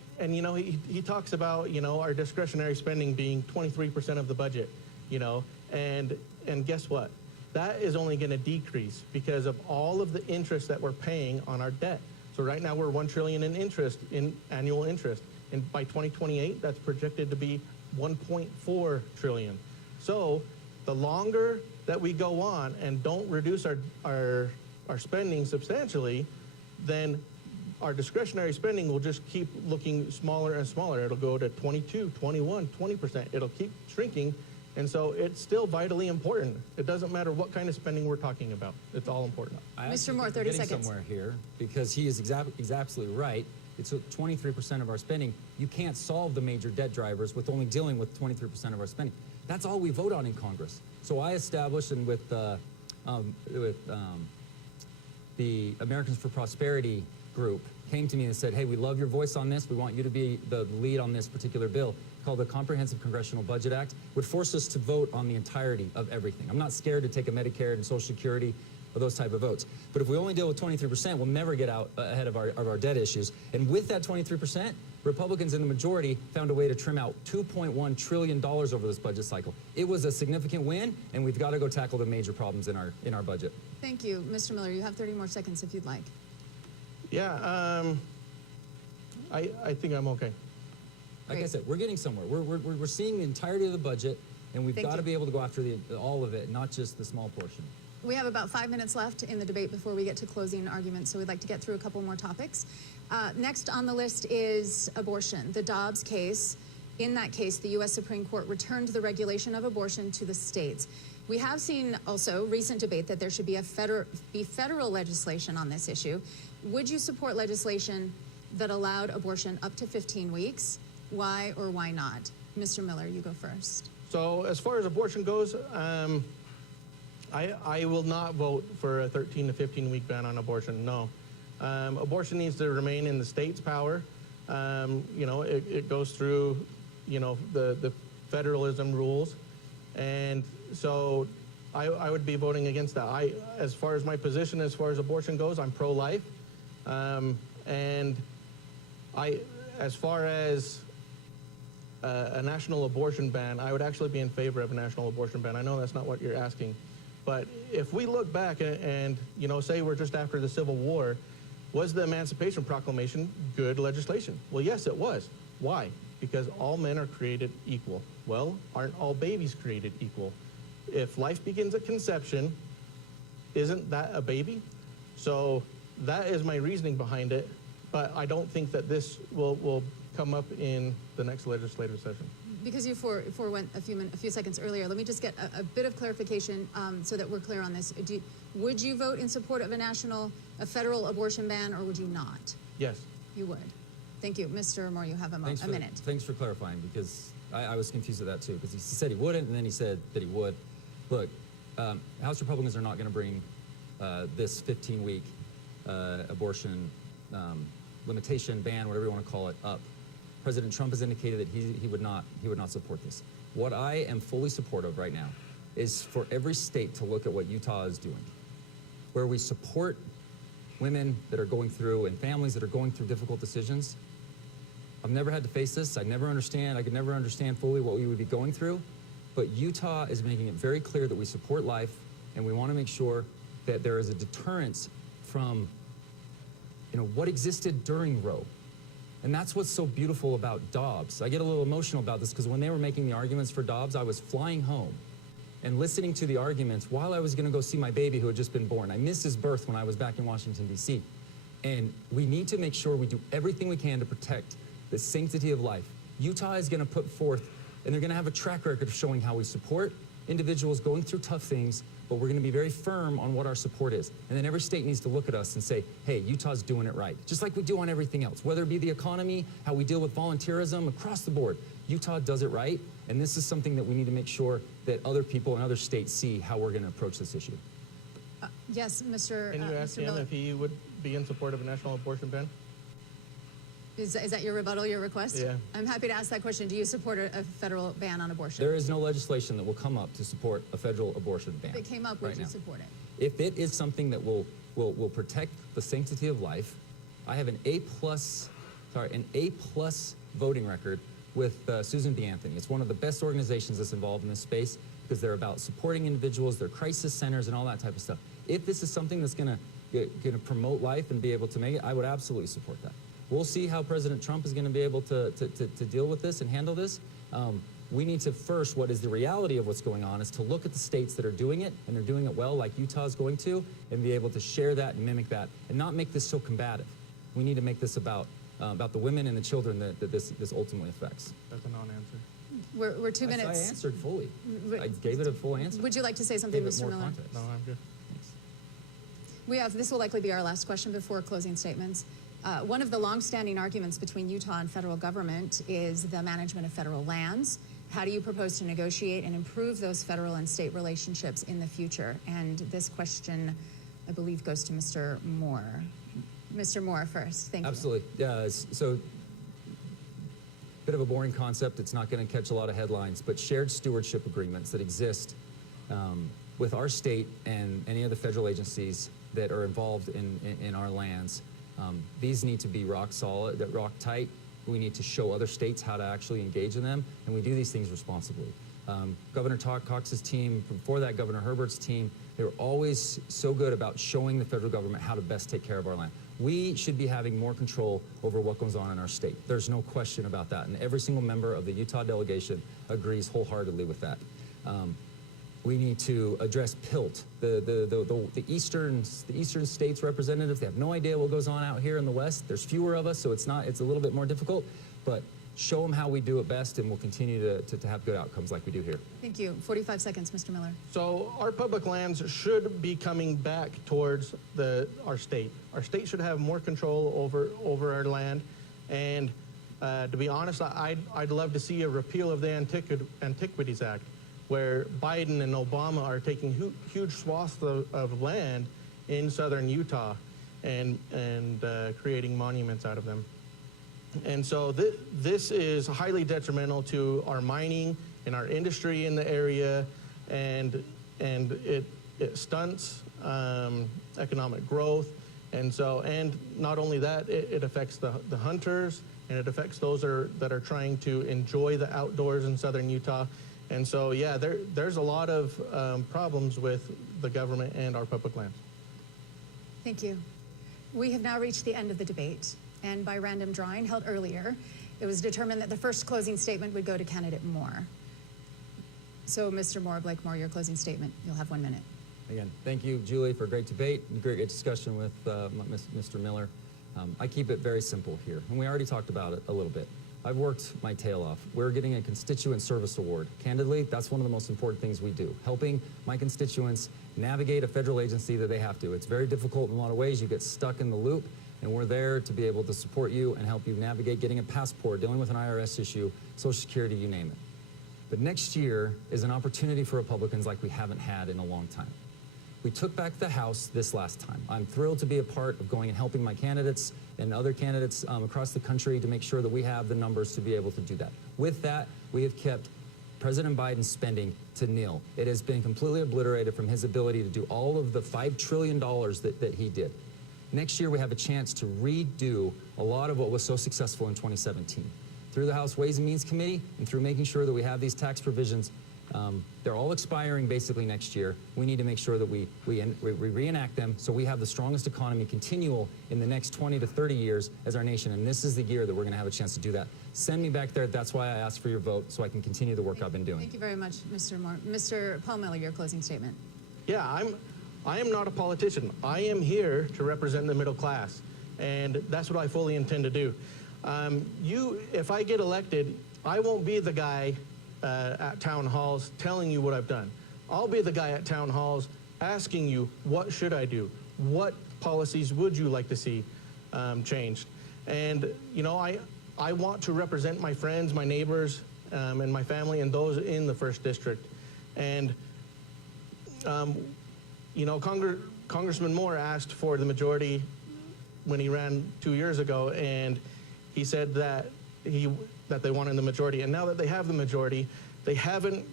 he talks about, our discretionary spending being 23% of the budget, and guess what? That is only going to decrease because of all of the interest that we're paying on our debt. So right now we're $1 trillion in annual interest, and by 2028 that's projected to be 1.4 trillion. So the longer that we go on and don't reduce our spending substantially, then our discretionary spending will just keep looking smaller and smaller. It'll go to 22, 21, 20%. It'll keep shrinking. And so it's still vitally important. It doesn't matter what kind of spending we're talking about. It's all important. Mr. Moore, 30 seconds. Somewhere here, because he's absolutely right. It's 23% of our spending. You can't solve the major debt drivers with only dealing with 23% of our spending. That's all we vote on in Congress. So I established, and with the Americans for Prosperity group came to me and said, hey, we love your voice on this. We want you to be the lead on this particular bill, called the Comprehensive Congressional Budget Act, would force us to vote on the entirety of everything. I'm not scared to take a Medicare and Social Security or those type of votes. But if we only deal with 23%, we'll never get out ahead of our debt issues. And with that 23%, Republicans in the majority found a way to trim out $2.1 trillion over this budget cycle. It was a significant win, and we've got to go tackle the major problems in our budget. Thank you. Mr. Miller, you have 30 more seconds if you'd like. Yeah, I think I'm okay. Like I said, we're getting somewhere. We're seeing the entirety of the budget, and we've got to be able to go after all of it, not just the small portion. We have about 5 minutes left in the debate before we get to closing arguments, so we'd like to get through a couple more topics. Next on the list is abortion. The Dobbs case. In that case, the U.S. Supreme Court returned the regulation of abortion to the states. We have seen also recent debate that there should be federal legislation on this issue. Would you support legislation that allowed abortion up to 15 weeks? Why or why not? Mr. Miller, you go first. So as far as abortion goes, I will not vote for a 13 to 15 week ban on abortion. No, abortion needs to remain in the state's power. You know, it goes through, you know, the federalism rules, and so I would be voting against that. As far as my position, as far as abortion goes, I'm pro-life, and as far as a national abortion ban, I would actually be in favor of a national abortion ban. I know that's not what you're asking, but if we look back and you know, say we're just after the Civil War, was the Emancipation Proclamation good legislation? Well, yes, it was. Why? Because all men are created equal. Well, aren't all babies created equal? If life begins at conception, isn't that a baby? So that is my reasoning behind it, but I don't think that this will come up in the next legislative session. Because you forewent a few seconds earlier, let me just get a bit of clarification so that we're clear on this. Would you vote in support of a federal abortion ban, or would you not? Yes. You would. Thank you. Mr. Moore, you have a minute. Thanks for clarifying, because I was confused with that too, because he said he wouldn't, and then he said that he would. Look, House Republicans are not going to bring this 15-week abortion limitation, ban, whatever you want to call it, up. President Trump has indicated that he would not support this. What I am fully supportive of right now is for every state to look at what Utah is doing, where we support women that are going through and families that are going through difficult decisions. I've never had to face this. I could never understand fully what we would be going through, but Utah is making it very clear that we support life, and we want to make sure that there is a deterrence from, you know, what existed during Roe. And that's what's so beautiful about Dobbs. I get a little emotional about this because when they were making the arguments for Dobbs, I was flying home and listening to the arguments while I was going to go see my baby who had just been born. I missed his birth when I was back in Washington, D.C. And we need to make sure we do everything we can to protect the sanctity of life. Utah is going to put forth, and they're going to have a track record of showing how we support individuals going through tough things, but we're going to be very firm on what our support is. And then every state needs to look at us and say, hey, Utah's doing it right, just like we do on everything else, whether it be the economy, how we deal with volunteerism, across the board. Utah does it right, and this is something that we need to make sure that other people in other states see how we're going to approach this issue. Yes, Mr. Can you ask him if he would be in support of a national abortion ban? Is that your rebuttal, your request? Yeah. I'm happy to ask that question. Do you support a federal ban on abortion? There is no legislation that will come up to support a federal abortion ban. If it came up, would you support it? If it is something that will protect the sanctity of life, I have an A+ voting record with Susan B. Anthony. It's one of the best organizations that's involved in this space because they're about supporting individuals, they're crisis centers and all that type of stuff. If this is something that's going to promote life and be able to make it, I would absolutely support that. We'll see how President Trump is going to be able to deal with this and handle this. We need to first, what is the reality of what's going on, is to look at the states that are doing it, and they're doing it well, like Utah is going to, and be able to share that and mimic that, and not make this so combative. We need to make this about the women and the children that this ultimately affects. That's a non-answer. We're 2 minutes. I answered fully. I gave it a full answer. Would you like to say something, Gave it Mr. more Miller? context. No, I'm good. Thanks. This will likely be our last question before closing statements. One of the longstanding arguments between Utah and federal government is the management of federal lands. How do you propose to negotiate and improve those federal and state relationships in the future? And this question, I believe, goes to Mr. Moore. Mr. Moore first. Thank you. Absolutely. Yeah, so bit of a boring concept. It's not going to catch a lot of headlines, but shared stewardship agreements that exist with our state and any of the federal agencies that are involved in our lands. These need to be rock solid, rock tight. We need to show other states how to actually engage in them, and we do these things responsibly. Governor Cox's team, before that Governor Herbert's team, they were always so good about showing the federal government how to best take care of our land. We should be having more control over what goes on in our state. There's no question about that, and every single member of the Utah delegation agrees wholeheartedly with that. We need to address PILT. The eastern states representatives, they have no idea what goes on out here in the West. There's fewer of us, so it's a little bit more difficult, but show them how we do it best, and we'll continue to have good outcomes like we do here. Thank you. 45 seconds, Mr. Miller. So our public lands should be coming back towards our state. Our state should have more control over our land, and To be honest, I'd love to see a repeal of the Antiquities Act, where Biden and Obama are taking huge swaths of land in southern Utah and creating monuments out of them. And so this is highly detrimental to our mining and our industry in the area, and it stunts economic growth. And not only that, it affects the hunters, and it affects those that are trying to enjoy the outdoors in southern Utah. And so, yeah, there's a lot of problems with the government and our public lands. Thank you. We have now reached the end of the debate, and by random drawing held earlier, it was determined that the first closing statement would go to candidate Moore. So, Mr. Moore, Blake Moore, your closing statement. You'll have 1 minute. Again, thank you, Julie, for a great debate and great discussion with Mr. Miller. I keep it very simple here, and we already talked about it a little bit. I've worked my tail off. We're getting a constituent service award. Candidly, that's one of the most important things we do, helping my constituents navigate a federal agency that they have to. It's very difficult in a lot of ways. You get stuck in the loop, and we're there to be able to support you and help you navigate getting a passport, dealing with an IRS issue, Social Security, you name it. But next year is an opportunity for Republicans like we haven't had in a long time. We took back the House this last time. I'm thrilled to be a part of going and helping my candidates and other candidates across the country to make sure that we have the numbers to be able to do that. With that, we have kept President Biden's spending to nil. It has been completely obliterated from his ability to do all of the $5 trillion that he did. Next year, we have a chance to redo a lot of what was so successful in 2017. Through the House Ways and Means Committee and through making sure that we have these tax provisions, they're all expiring basically next year. We need to make sure that we reenact them so we have the strongest economy continual in the next 20 to 30 years as our nation, and this is the year that we're going to have a chance to do that. Send me back there. That's why I asked for your vote, so I can continue the work I've been doing. Thank you very much, Mr. Moore. Mr. Paul Miller, your closing statement. Yeah, I am not a politician. I am here to represent the middle class, and that's what I fully intend to do. If I get elected, I won't be the guy at town halls telling you what I've done. I'll be the guy at town halls asking you, what should I do? What policies would you like to see changed? And, you know, I want to represent my friends, my neighbors, and my family and those in the 1st District. And, you know, Congressman Moore asked for the majority when he ran 2 years ago, and he said that they wanted the majority. And now that they have the majority, they haven't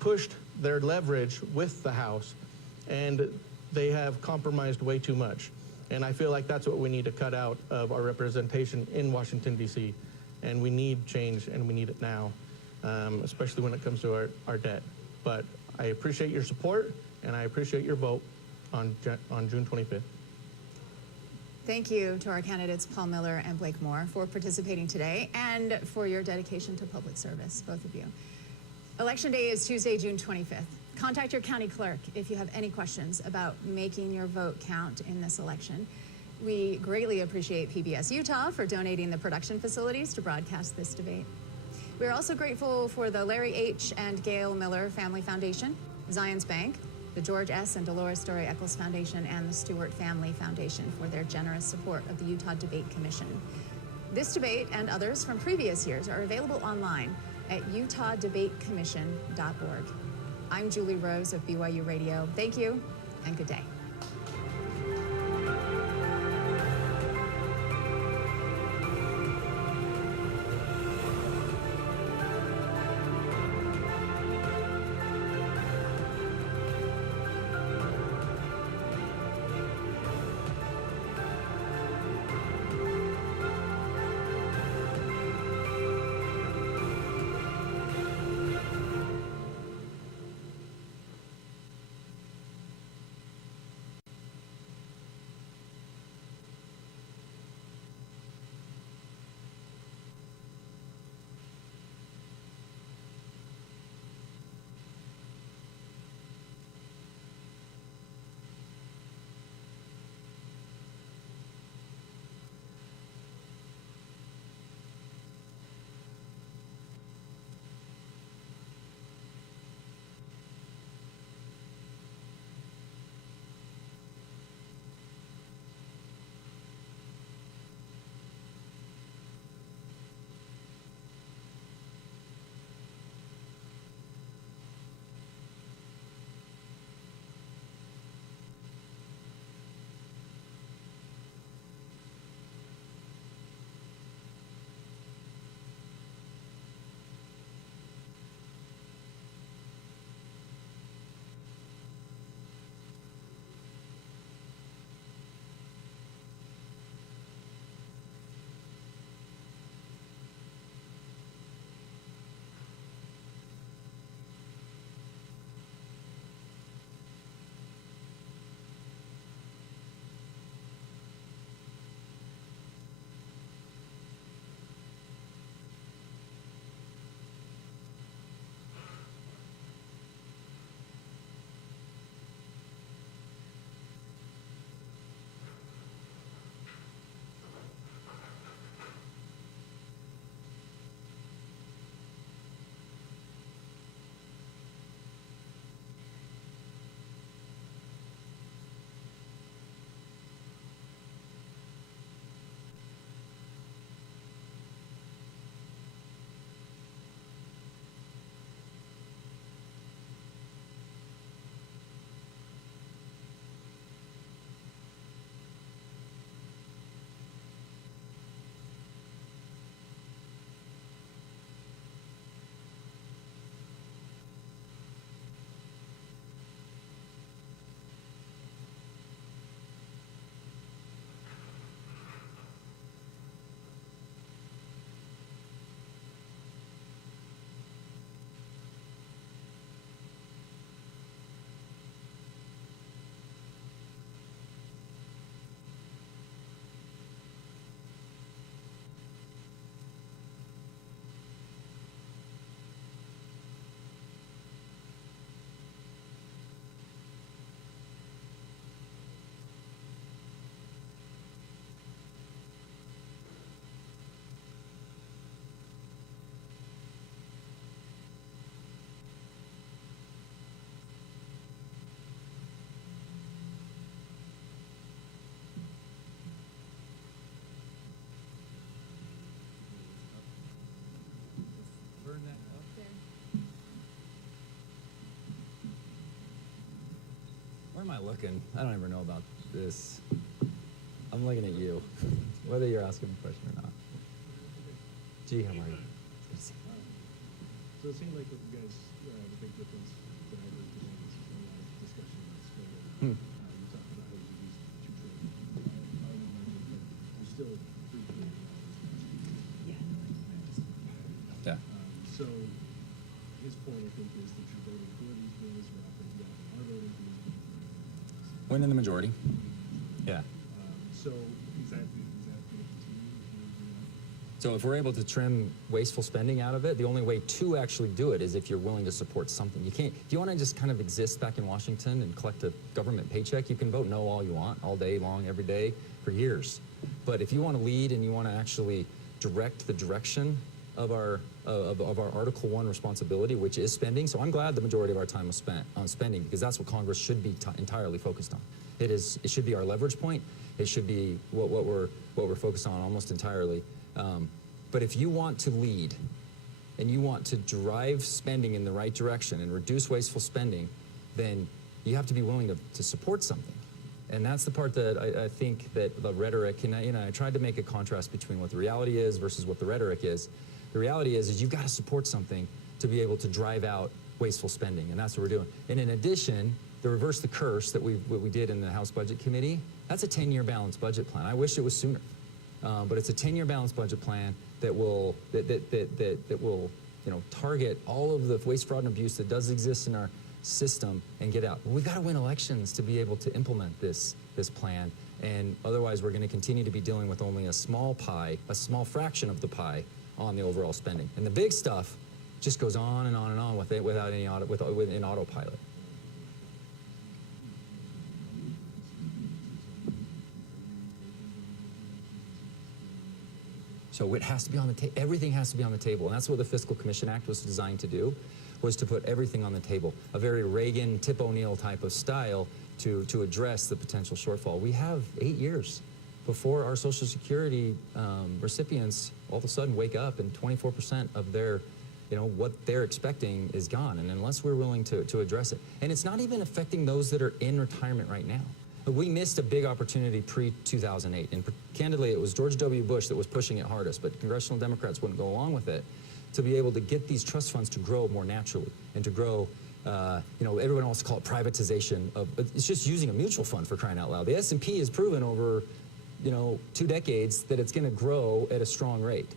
pushed their leverage with the House, and they have compromised way too much. And I feel like that's what we need to cut out of our representation in Washington, D.C. And we need change, and we need it now, especially when it comes to our debt. But I appreciate your support, and I appreciate your vote on June 25th. Thank you to our candidates, Paul Miller and Blake Moore, for participating today and for your dedication to public service, both of you. Election Day is Tuesday, June 25th. Contact your county clerk if you have any questions about making your vote count in this election. We greatly appreciate PBS Utah for donating the production facilities to broadcast this debate. We're also grateful for the Larry H. and Gail Miller Family Foundation, Zions Bank, the George S. and Dolores Story Eccles Foundation, and the Stewart Family Foundation for their generous support of the Utah Debate Commission. This debate and others from previous years are available online at utahdebatecommission.org. I'm Julie Rose of BYU Radio. Thank you and good day. turn that up? Where am I looking? I don't ever know about this. I'm looking at you, whether you're asking a question or not. Gee, how are you? So it seemed like you guys, the big difference that I heard today was a lot of discussion about spending. You talked about how you used $2 trillion. I would imagine that you're still $3 trillion. Yeah. So his point, I think, is that you're voting for these bills, or I think you are voting for these bills. Win in the majority. Yeah. So is that going to continue? So if we're able to trim wasteful spending out of it, the only way to actually do it is if you're willing to support something. You can't, if you want to just kind of exist back in Washington and collect a government paycheck, you can vote no all you want, all day long, every day, for years. But if you want to lead and you want to actually direct the direction of our Article 1 responsibility, which is spending, so I'm glad the majority of our time was spent on spending, because that's what Congress should be entirely focused on. It should be our leverage point. It should be what we're focused on almost entirely. But if you want to lead and you want to drive spending in the right direction and reduce wasteful spending, then you have to be willing to support something. And that's the part that I think that the rhetoric, and I tried to make a contrast between what the reality is versus what the rhetoric is. The reality is you've got to support something to be able to drive out wasteful spending, and that's what we're doing. And in addition, the reverse the curse that we did in the House Budget Committee, that's a 10-year balanced budget plan. I wish it was sooner. But it's a 10-year balanced budget plan that will target all of the waste, fraud, and abuse that does exist in our system and get out. We've got to win elections to be able to implement this plan, and otherwise we're going to continue to be dealing with only a small pie, a small fraction of the pie on the overall spending. And the big stuff just goes on and on and on without any in autopilot. So it has to be on the table. Everything has to be on the table, and that's what the Fiscal Commission Act was designed to do, was to put everything on the table. A very Reagan, Tip O'Neill type of style to address the potential shortfall. We have 8 years before our Social Security recipients all of a sudden wake up and 24% of their, what they're expecting is gone. And unless we're willing to address it, and it's not even affecting those that are in retirement right now. We missed a big opportunity pre-2008, and candidly, it was George W. Bush that was pushing it hardest, but congressional Democrats wouldn't go along with it, to be able to get these trust funds to grow more naturally and to grow, everyone wants to call it privatization it's just using a mutual fund, for crying out loud. The S&P has proven over, 2 decades that it's going to grow at a strong rate.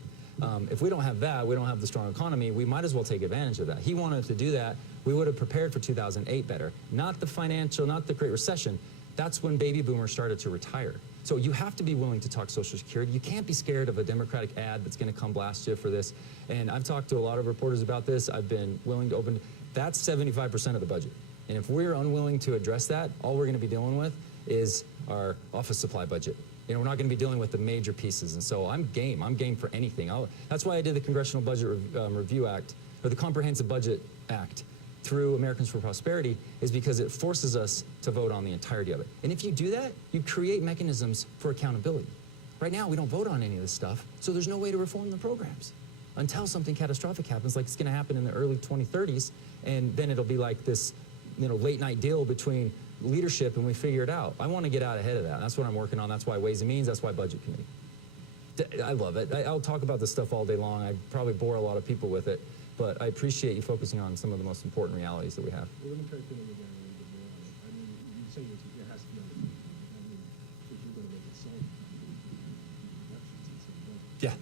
If we don't have that, we don't have the strong economy, we might as well take advantage of that. He wanted to do that. We would have prepared for 2008 better. Not the Great Recession. That's when baby boomers started to retire. So you have to be willing to talk Social Security. You can't be scared of a Democratic ad that's going to come blast you for this. And I've talked to a lot of reporters about this. I've been willing to open. That's 75% of the budget. And if we're unwilling to address that, all we're going to be dealing with is our office supply budget. We're not going to be dealing with the major pieces. And so I'm game. I'm game for anything. That's why I did the Congressional Budget Review Act, or the Comprehensive Budget Act, through Americans for Prosperity, is because it forces us to vote on the entirety of it. And if you do that, you create mechanisms for accountability. Right now, we don't vote on any of this stuff, so there's no way to reform the programs until something catastrophic happens, like it's going to happen in the early 2030s, and then it'll be like this, late-night deal between leadership, and we figure it out. I want to get out ahead of that. That's what I'm working on. That's why Ways and Means. That's why Budget Committee. I love it. I'll talk about this stuff all day long. I probably bore a lot of people with it. But I appreciate you focusing on some of the most important realities that we have. Well, let me try to pin it down a little bit more on it. I mean, you say it has to be on the table. I mean, if you're going to make it solve elections, Yeah,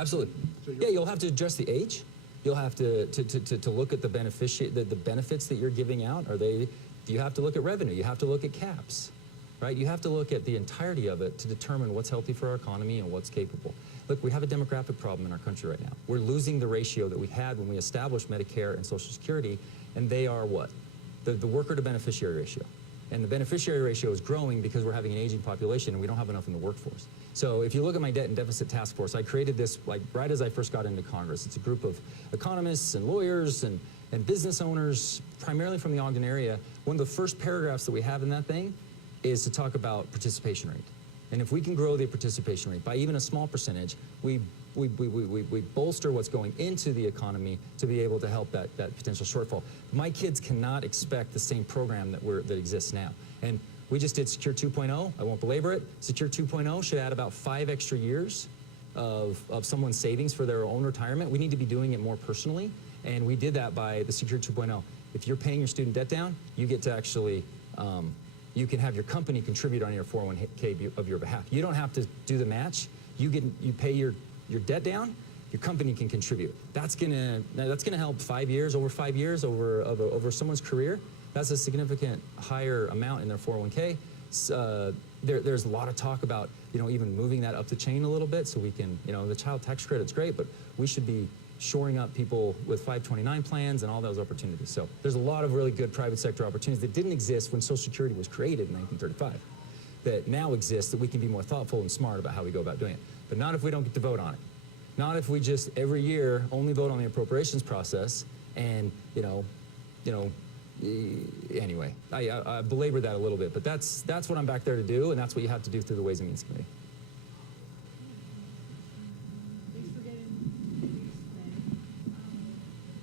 absolutely. So Yeah, you'll have to adjust the age. You'll have to look at the benefits that you're giving out. You have to look at revenue. You have to look at caps, right? You have to look at the entirety of it to determine what's healthy for our economy and what's capable. Look, we have a demographic problem in our country right now. We're losing the ratio that we had when we established Medicare and Social Security, and they are what? The worker to beneficiary ratio. And the beneficiary ratio is growing because we're having an aging population and we don't have enough in the workforce. So if you look at my debt and deficit task force, I created this right as I first got into Congress. It's a group of economists and lawyers and business owners, primarily from the Ogden area. One of the first paragraphs that we have in that thing is to talk about participation rate. And if we can grow the participation rate by even a small percentage, we we bolster what's going into the economy to be able to help that potential shortfall. My kids cannot expect the same program that exists now. And we just did Secure 2.0. I won't belabor it. Secure 2.0 should add about 5 extra years of someone's savings for their own retirement. We need to be doing it more personally, and we did that by the Secure 2.0. If you're paying your student debt down, you get to actually, you can have your company contribute on your 401k of your behalf. You don't have to do the match. You pay your debt down, your company can contribute. That's gonna help 5 years, over 5 years, over someone's career. That's a significant higher amount in their 401k. There's a lot of talk about, even moving that up the chain a little bit so we can, the child tax credit's great, but we should be shoring up people with 529 plans and all those opportunities. So there's a lot of really good private sector opportunities that didn't exist when Social Security was created in 1935 that now exist, that we can be more thoughtful and smart about how we go about doing it. But not if we don't get to vote on it. Not if we just every year only vote on the appropriations process and, anyway, I belabor that a little bit, but that's what I'm back there to do, and that's what you have to do through the Ways and Means Committee. Thanks for getting today.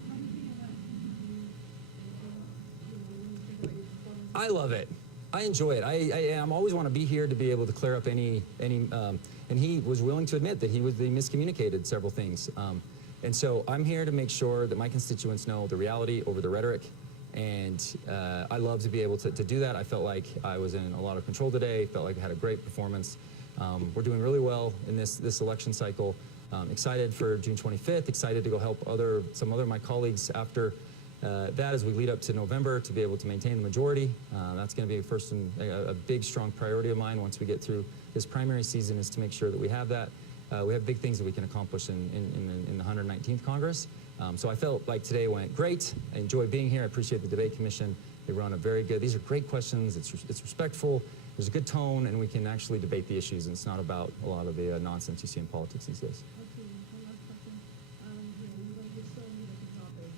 How do you feel about your performance? I love it. I enjoy it. I'm always want to be here to be able to clear up any and he was willing to admit that he miscommunicated several things. And so I'm here to make sure that my constituents know the reality over the rhetoric. And I love to be able to do that. I felt like I was in a lot of control today, felt like I had a great performance. We're doing really well in this election cycle. Excited for June 25th, excited to go help some other of my colleagues after that as we lead up to November to be able to maintain the majority. That's going to be first and a big, strong priority of mine once we get through this primary season, is to make sure that we have that. We have big things that we can accomplish in the 119th Congress. So I felt like today went great. I enjoyed being here. I appreciate the debate commission. They run a very good, these are great questions. It's respectful. There's a good tone, and we can actually debate the issues, and it's not about a lot of the nonsense you see in politics these days. Okay, one last question. We're going to get started with the topic.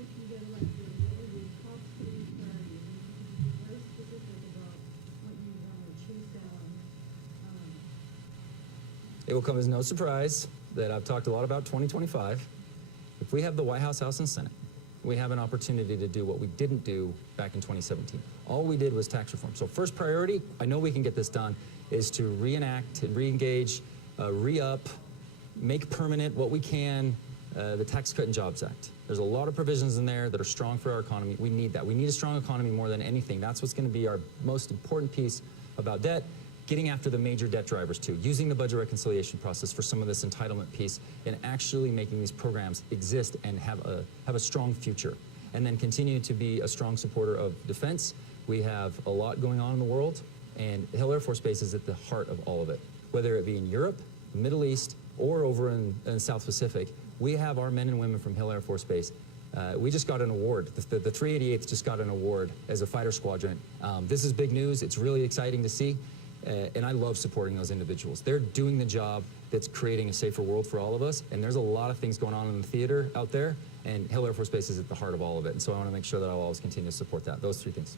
If you get elected, what are your top 3 priorities? You can be very specific about what you want to chase down. It will come as no surprise that I've talked a lot about 2025. If we have the White House, House, and Senate, we have an opportunity to do what we didn't do back in 2017. All we did was tax reform. So first priority, I know we can get this done, is to reenact, re-engage, re-up, make permanent what we can, the Tax Cut and Jobs Act. There's a lot of provisions in there that are strong for our economy. We need that. We need a strong economy more than anything. That's what's going to be our most important piece about debt. Getting after the major debt drivers too, using the budget reconciliation process for some of this entitlement piece, and actually making these programs exist and have a strong future. And then continue to be a strong supporter of defense. We have a lot going on in the world, and Hill Air Force Base is at the heart of all of it. Whether it be in Europe, the Middle East, or over in the South Pacific, we have our men and women from Hill Air Force Base. We just got an award. The 388th just got an award as a fighter squadron. This is big news. It's really exciting to see. And I love supporting those individuals. They're doing the job that's creating a safer world for all of us, and there's a lot of things going on in the theater out there, and Hill Air Force Base is at the heart of all of it, and so I want to make sure that I'll always continue to support that. Those 3 things.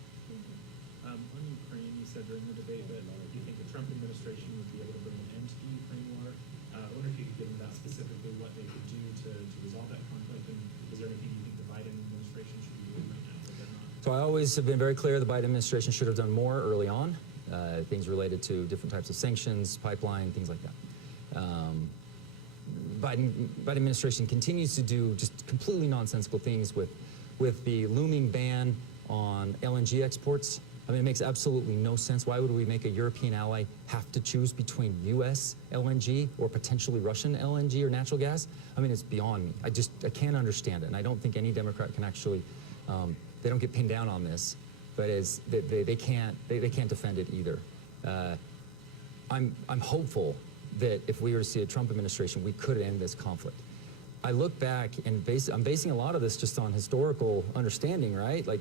On Ukraine, you said during the debate that you think the Trump administration would be able to bring an end to the Ukraine war. I wonder if you could give them that specifically, what they could do to resolve that conflict, and is there anything you think the Biden administration should be doing right now that they're not? So I always have been very clear the Biden administration should have done more early on. Things related to different types of sanctions, pipeline, things like that. Biden administration continues to do just completely nonsensical things with the looming ban on LNG exports. I mean, it makes absolutely no sense. Why would we make a European ally have to choose between U.S. LNG or potentially Russian LNG or natural gas? I mean, it's beyond me. I can't understand it, and I don't think any Democrat can actually, they don't get pinned down on this. But they can't defend it either. I'm hopeful that if we were to see a Trump administration, we could end this conflict. I look back and I'm basing a lot of this just on historical understanding, right? Like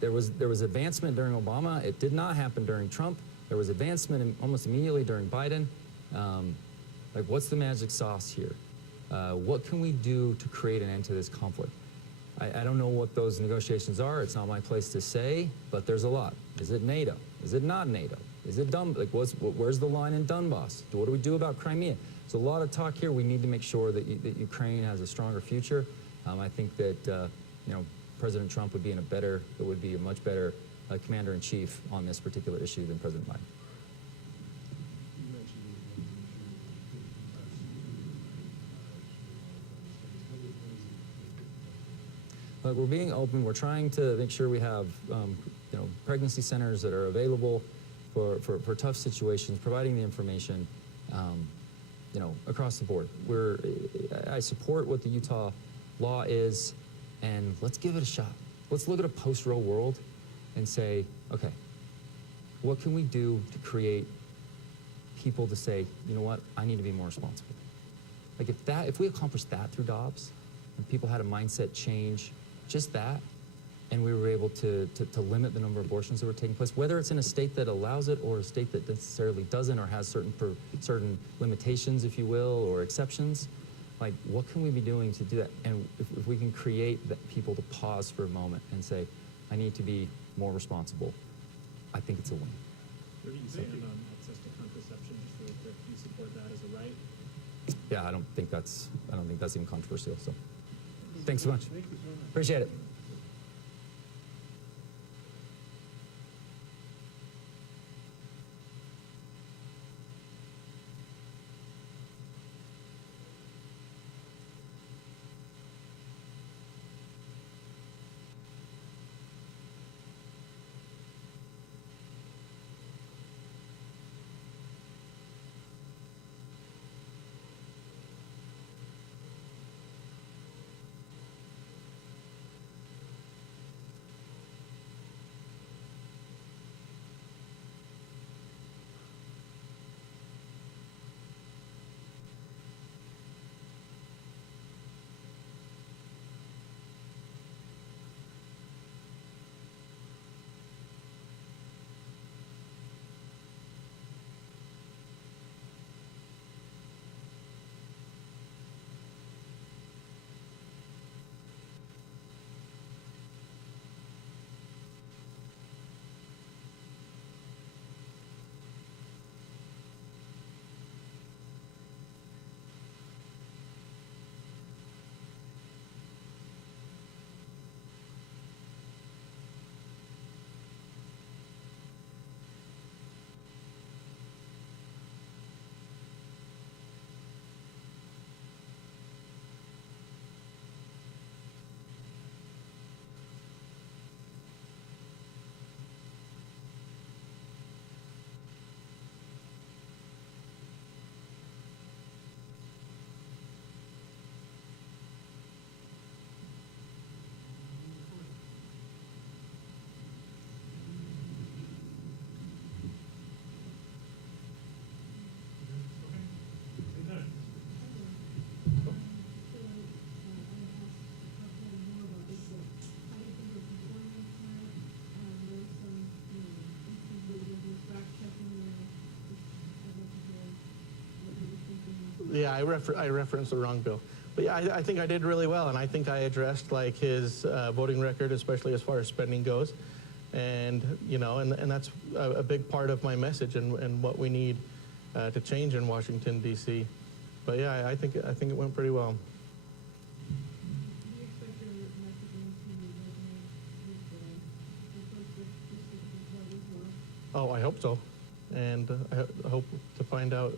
there was advancement during Obama. It did not happen during Trump. There was advancement almost immediately during Biden. Like, what's the magic sauce here? What can we do to create an end to this conflict? I don't know what those negotiations are. It's not my place to say, but there's a lot. Is it NATO? Is it not NATO? Is it where's the line in Donbass? What do we do about Crimea? So a lot of talk here. We need to make sure that, that Ukraine has a stronger future. I think that President Trump would be a much better commander-in-chief on this particular issue than President Biden. But we're being open. We're trying to make sure we have pregnancy centers that are available for tough situations, providing the information across the board. I support what the Utah law is, and let's give it a shot. Let's look at a post-Roe world and say, okay, what can we do to create people to say, you know what, I need to be more responsible. Like if we accomplished that through Dobbs, and people had a mindset change, just that, and we were able to limit the number of abortions that were taking place, whether it's in a state that allows it or a state that necessarily doesn't or has certain limitations, if you will, or exceptions, like what can we be doing to do that? And if we can create people to pause for a moment and say, I need to be more responsible, I think it's a win. Where do you stand on access to contraception? Just really quick, do you support that as a right? Yeah, I don't think that's even controversial. So, thanks so much. Thank you so much. Appreciate it. Yeah, I referenced the wrong bill. But yeah, I think I did really well, and I think I addressed like his voting record, especially as far as spending goes. And, and that's a big part of my message and what we need to change in Washington, D.C. But yeah, I think it went pretty well. Do you expect your messaging to resonate with the folks that district as well? Oh, I hope so. And I hope to find out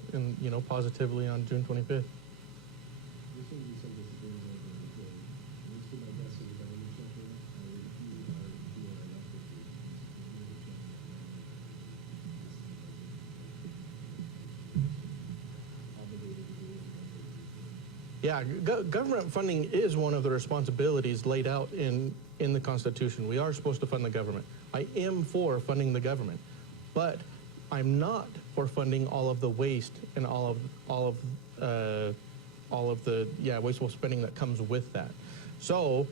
positively on June 25th. Yeah, government funding is one of the responsibilities laid out in the Constitution. We are supposed to fund the government. I am for funding the government, but I'm not for funding all of the waste and all of the wasteful spending that comes with that. So,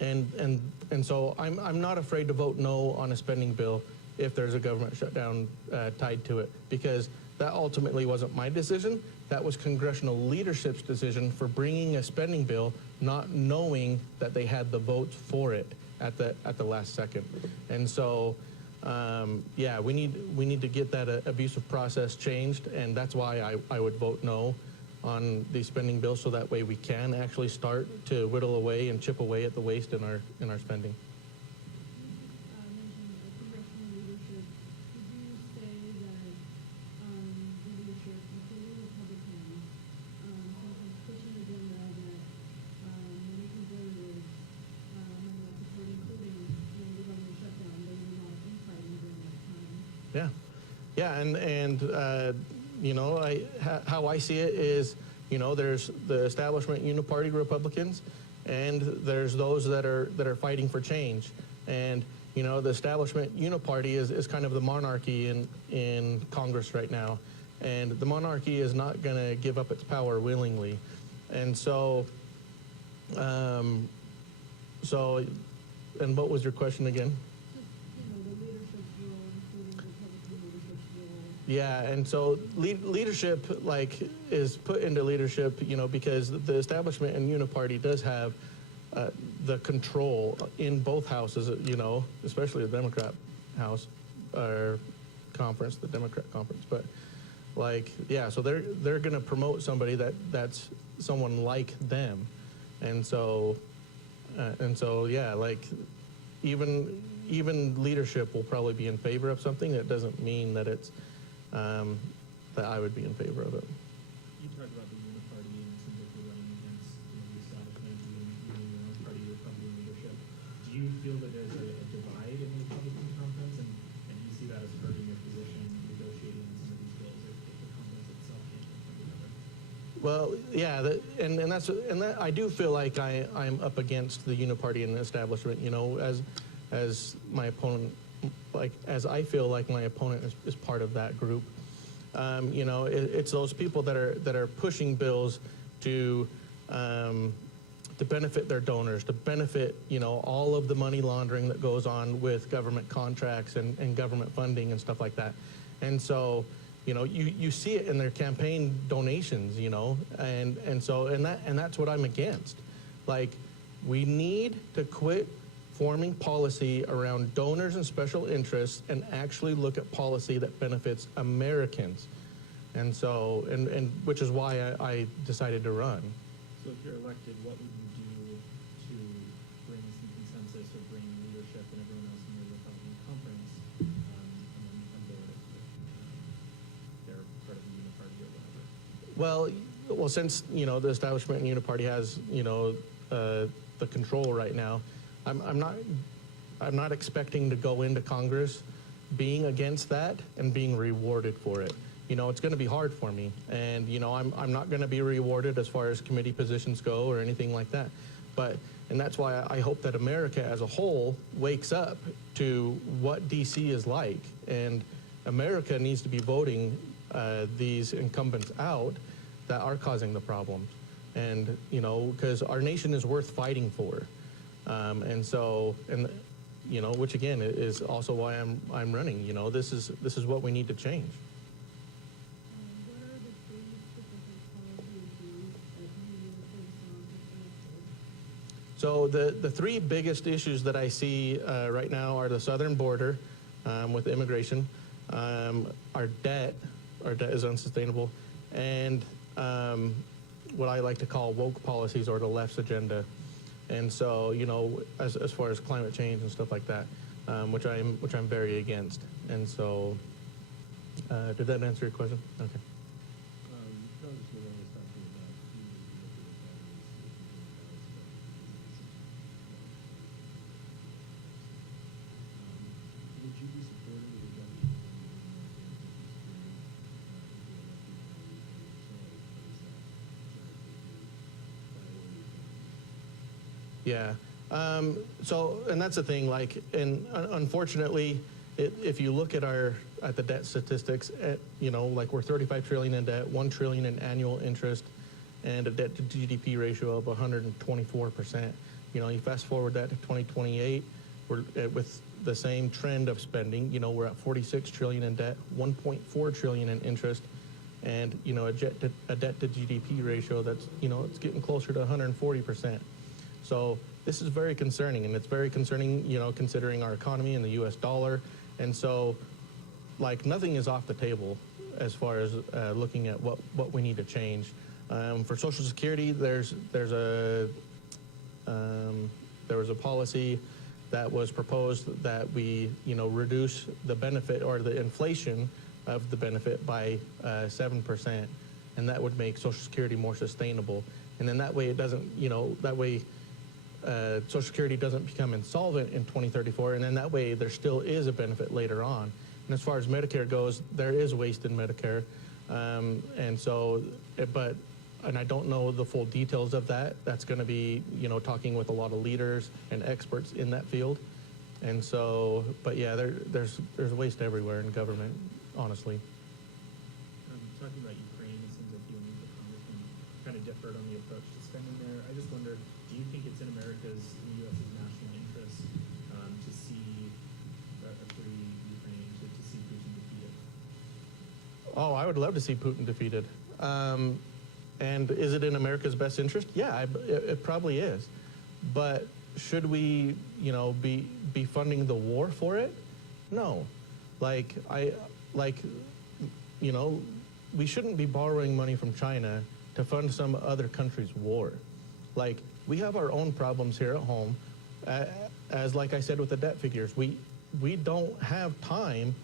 and so I'm not afraid to vote no on a spending bill if there's a government shutdown tied to it, because that ultimately wasn't my decision. That was congressional leadership's decision for bringing a spending bill, not knowing that they had the votes for it at the last second. And so yeah, we need to get that abusive process changed, and that's why I would vote no on these spending bills, so that way we can actually start to whittle away and chip away at the waste in our spending. Mentioned congressional leadership. Would you say that the leadership, including Republicans, have been pushing an agenda that many conservatives might not support, including when the government shutdown, there was a lot of infighting during that time? Yeah, and you know, how I see it is, you know, there's the establishment uniparty Republicans, and there's those that are fighting for change. And you know, the establishment uniparty is kind of the monarchy in Congress right now, and the monarchy is not going to give up its power willingly. And so, and what was your question again? Just, the leadership's role, including the Republican leadership's role. Yeah, and so leadership, like, is put into leadership, you know, because the establishment and uniparty does have the control in both houses, you know, especially the Democrat house or conference, the Democrat conference. But like, yeah, so they're going to promote somebody that's someone like them, and so yeah, like even leadership will probably be in favor of something. That doesn't mean that it's that I would be in favor of it. You talked about the uniparty and it seems like you're running against the establishment and your own party, Republican leadership. Do you feel that there's a divide in the Republican conference, and do you see that as hurting your position negotiating on some of these bills if the conference itself can't come together? Well, yeah, that I do feel like I'm up against the uniparty and the establishment. You know, as my opponent, like as I feel like my opponent is part of that group. You know, it's those people that are pushing bills to benefit their donors, to benefit, you know, all of the money laundering that goes on with government contracts and government funding and stuff like that. And so, you know, you see it in their campaign donations, you know, and that's what I'm against. Like, we need to quit forming policy around donors and special interests and actually look at policy that benefits Americans. And so, and which is why I decided to run. So if you're elected, what would you do to bring some consensus or bring leadership and everyone else in the Republican conference on board if they're part of the uniparty or whatever? Well, since, you know, the establishment and uniparty has, you know, the control right now, I'm not expecting to go into Congress being against that and being rewarded for it. You know, it's going to be hard for me, and you know, I'm not going to be rewarded as far as committee positions go or anything like that. And that's why I hope that America as a whole wakes up to what DC is like, and America needs to be voting these incumbents out that are causing the problems. And you know, because our nation is worth fighting for. And you know, which again is also why I'm running. You know, this is what we need to change. What are the three specific policy issues that you will focus on to So the three biggest issues that I see right now are the southern border with immigration, our debt is unsustainable, and what I like to call woke policies, or the left's agenda. And so, you know, as far as climate change and stuff like that, which I'm very against. And so, did that answer your question? Okay. Would you be supportive of the government? Yeah. So, and that's the thing, like, and unfortunately, if you look at the debt statistics, you know, like we're 35 trillion in debt, 1 trillion in annual interest, and a debt to GDP ratio of 124%. You know, you fast forward that to 2028, we're with the same trend of spending. You know, we're at 46 trillion in debt, 1.4 trillion in interest, and you know, a debt to GDP ratio that's, you know, it's getting closer to 140%. So this is very concerning, and it's very concerning, you know, considering our economy and the U.S. dollar And so, like, nothing is off the table as far as looking at what we need to change. For Social Security, there was a policy that was proposed that we, reduce the benefit or the inflation of the benefit by 7%, and that would make Social Security more sustainable. And then that way it doesn't, Social Security doesn't become insolvent in 2034, and then that way there still is a benefit later on. And as far as Medicare goes, there is waste in Medicare, and so, and I don't know the full details of that. That's going to be, talking with a lot of leaders and experts in that field. And so, but yeah, there's waste everywhere in government, honestly. Talking about Ukraine, it seems like you and the congressman kind of differed on the approach to spending there. I just wonder, do you think it's in America's, in the U.S.'s national interest to see a free Ukraine, to see Putin defeated? Oh, I would love to see Putin defeated. And is it in America's best interest? Yeah, it probably is. But should we, be funding the war for it? No. We shouldn't be borrowing money from China to fund some other country's war. Like, we have our own problems here at home. As like I said with the debt figures, we don't have time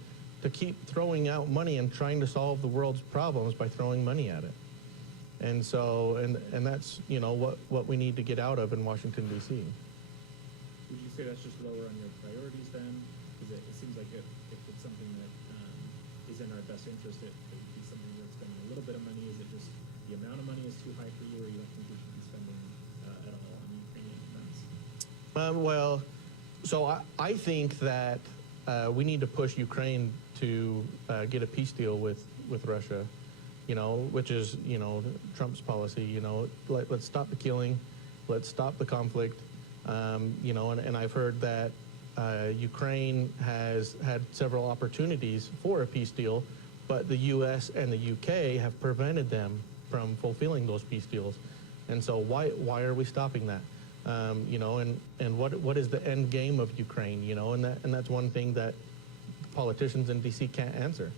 to keep throwing out money and trying to solve the world's problems by throwing money at it. And so, and that's, what we need to get out of in Washington, D.C. Would you say that's just lower on your priorities then? Because it seems like if it's something that is in our best interest, it would be something worth spending a little bit of money. Is it just the amount of money is too high for you, or you don't think we should be spending at all on Ukrainian defense? Well, so I think that we need to push Ukraine to get a peace deal with Russia, which is, Trump's policy, let's stop the killing, let's stop the conflict, and I've heard that Ukraine has had several opportunities for a peace deal, but the U.S. and the U.K. have prevented them from fulfilling those peace deals. And so why are we stopping that? And what is the end game of Ukraine? And that's one thing that politicians in D.C. can't answer.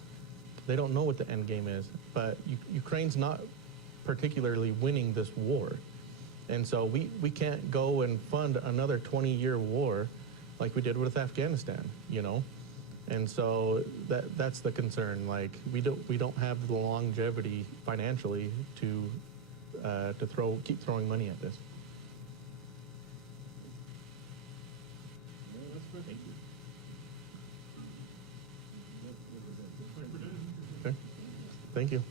They don't know what the end game is. But Ukraine's not particularly winning this war. And so we can't go and fund another 20-year war like we did with Afghanistan, And so that's the concern. Like, we don't have the longevity financially to keep throwing money at this. Well, that's good. Thank you. What was that? Okay. Thank you.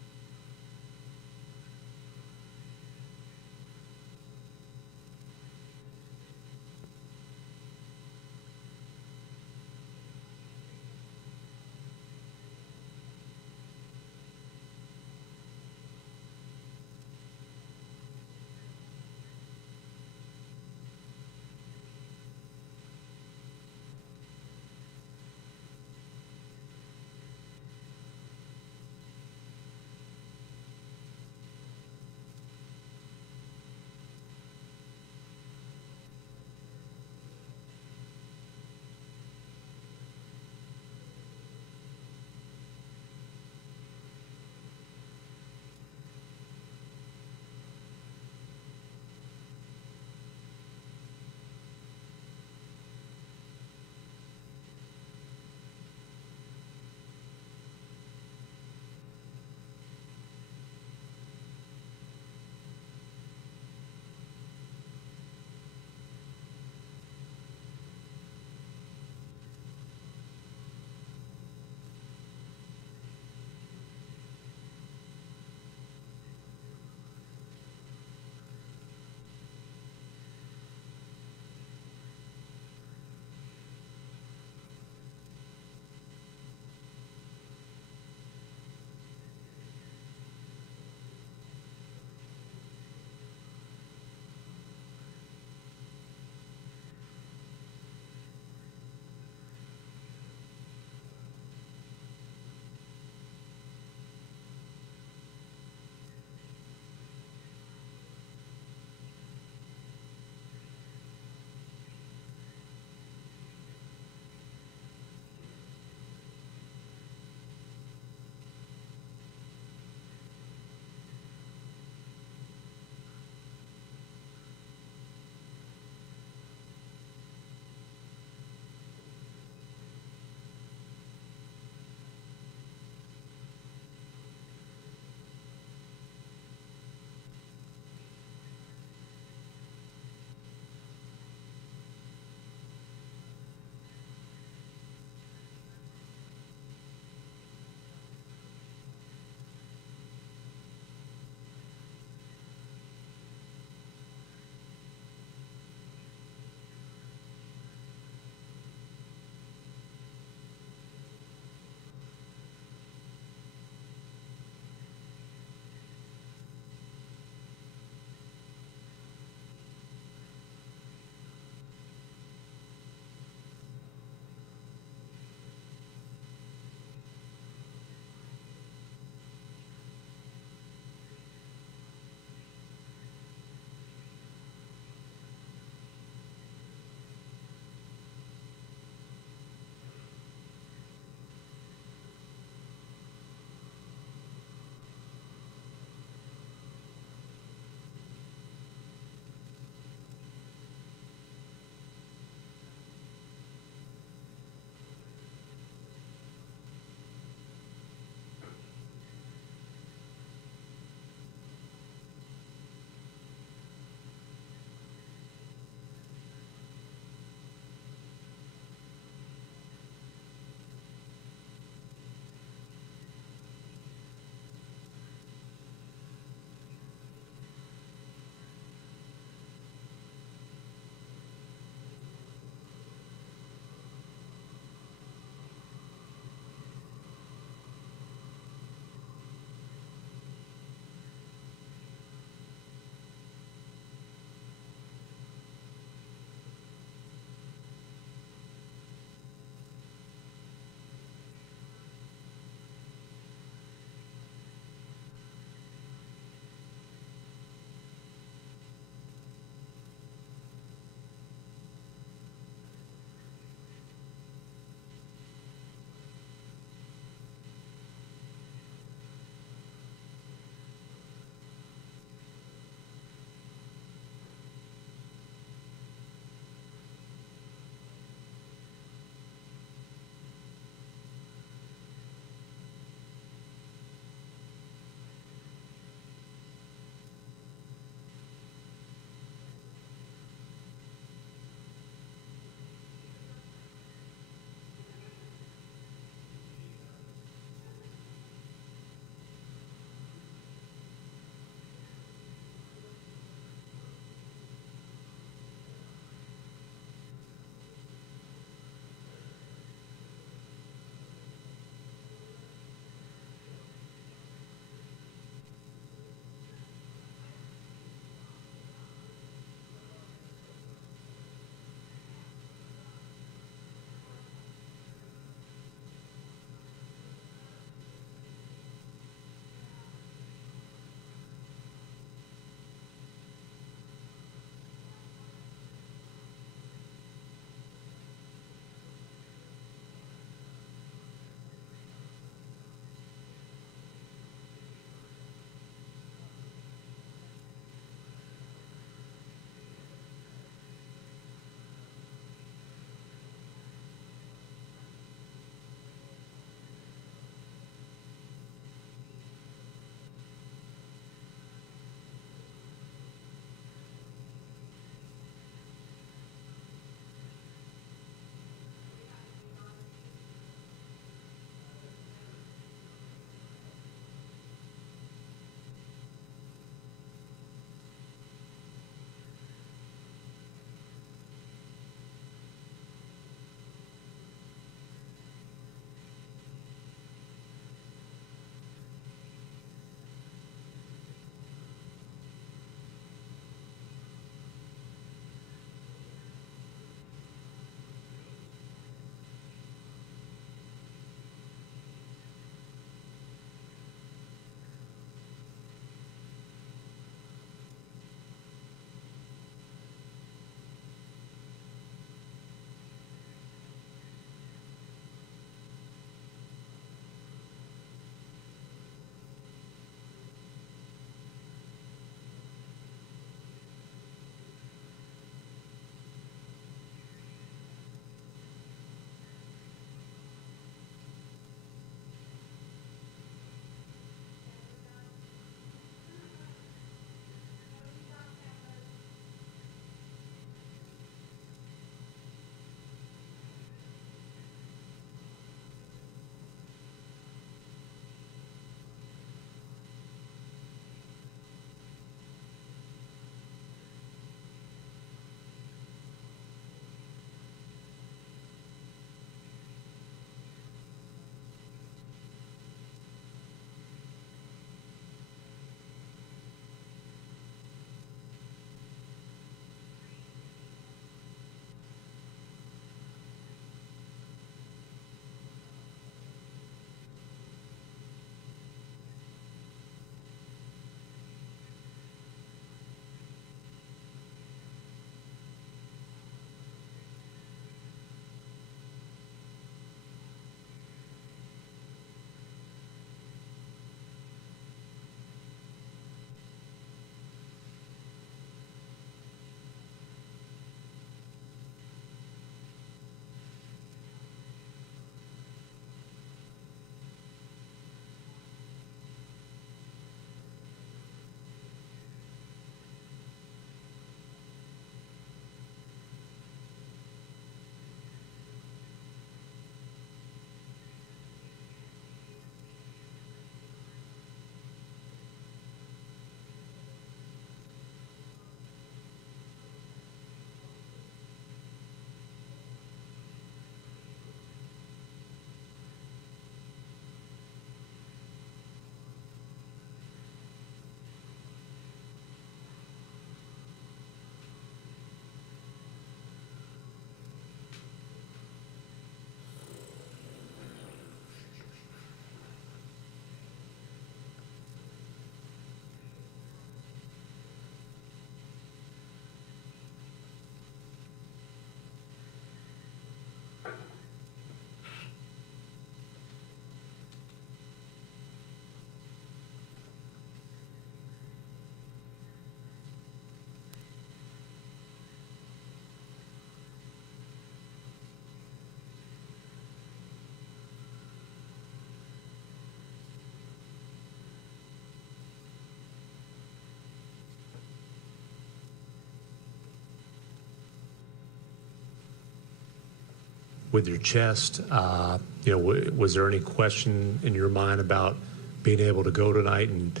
with your chest. Was there any question in your mind about being able to go tonight? And,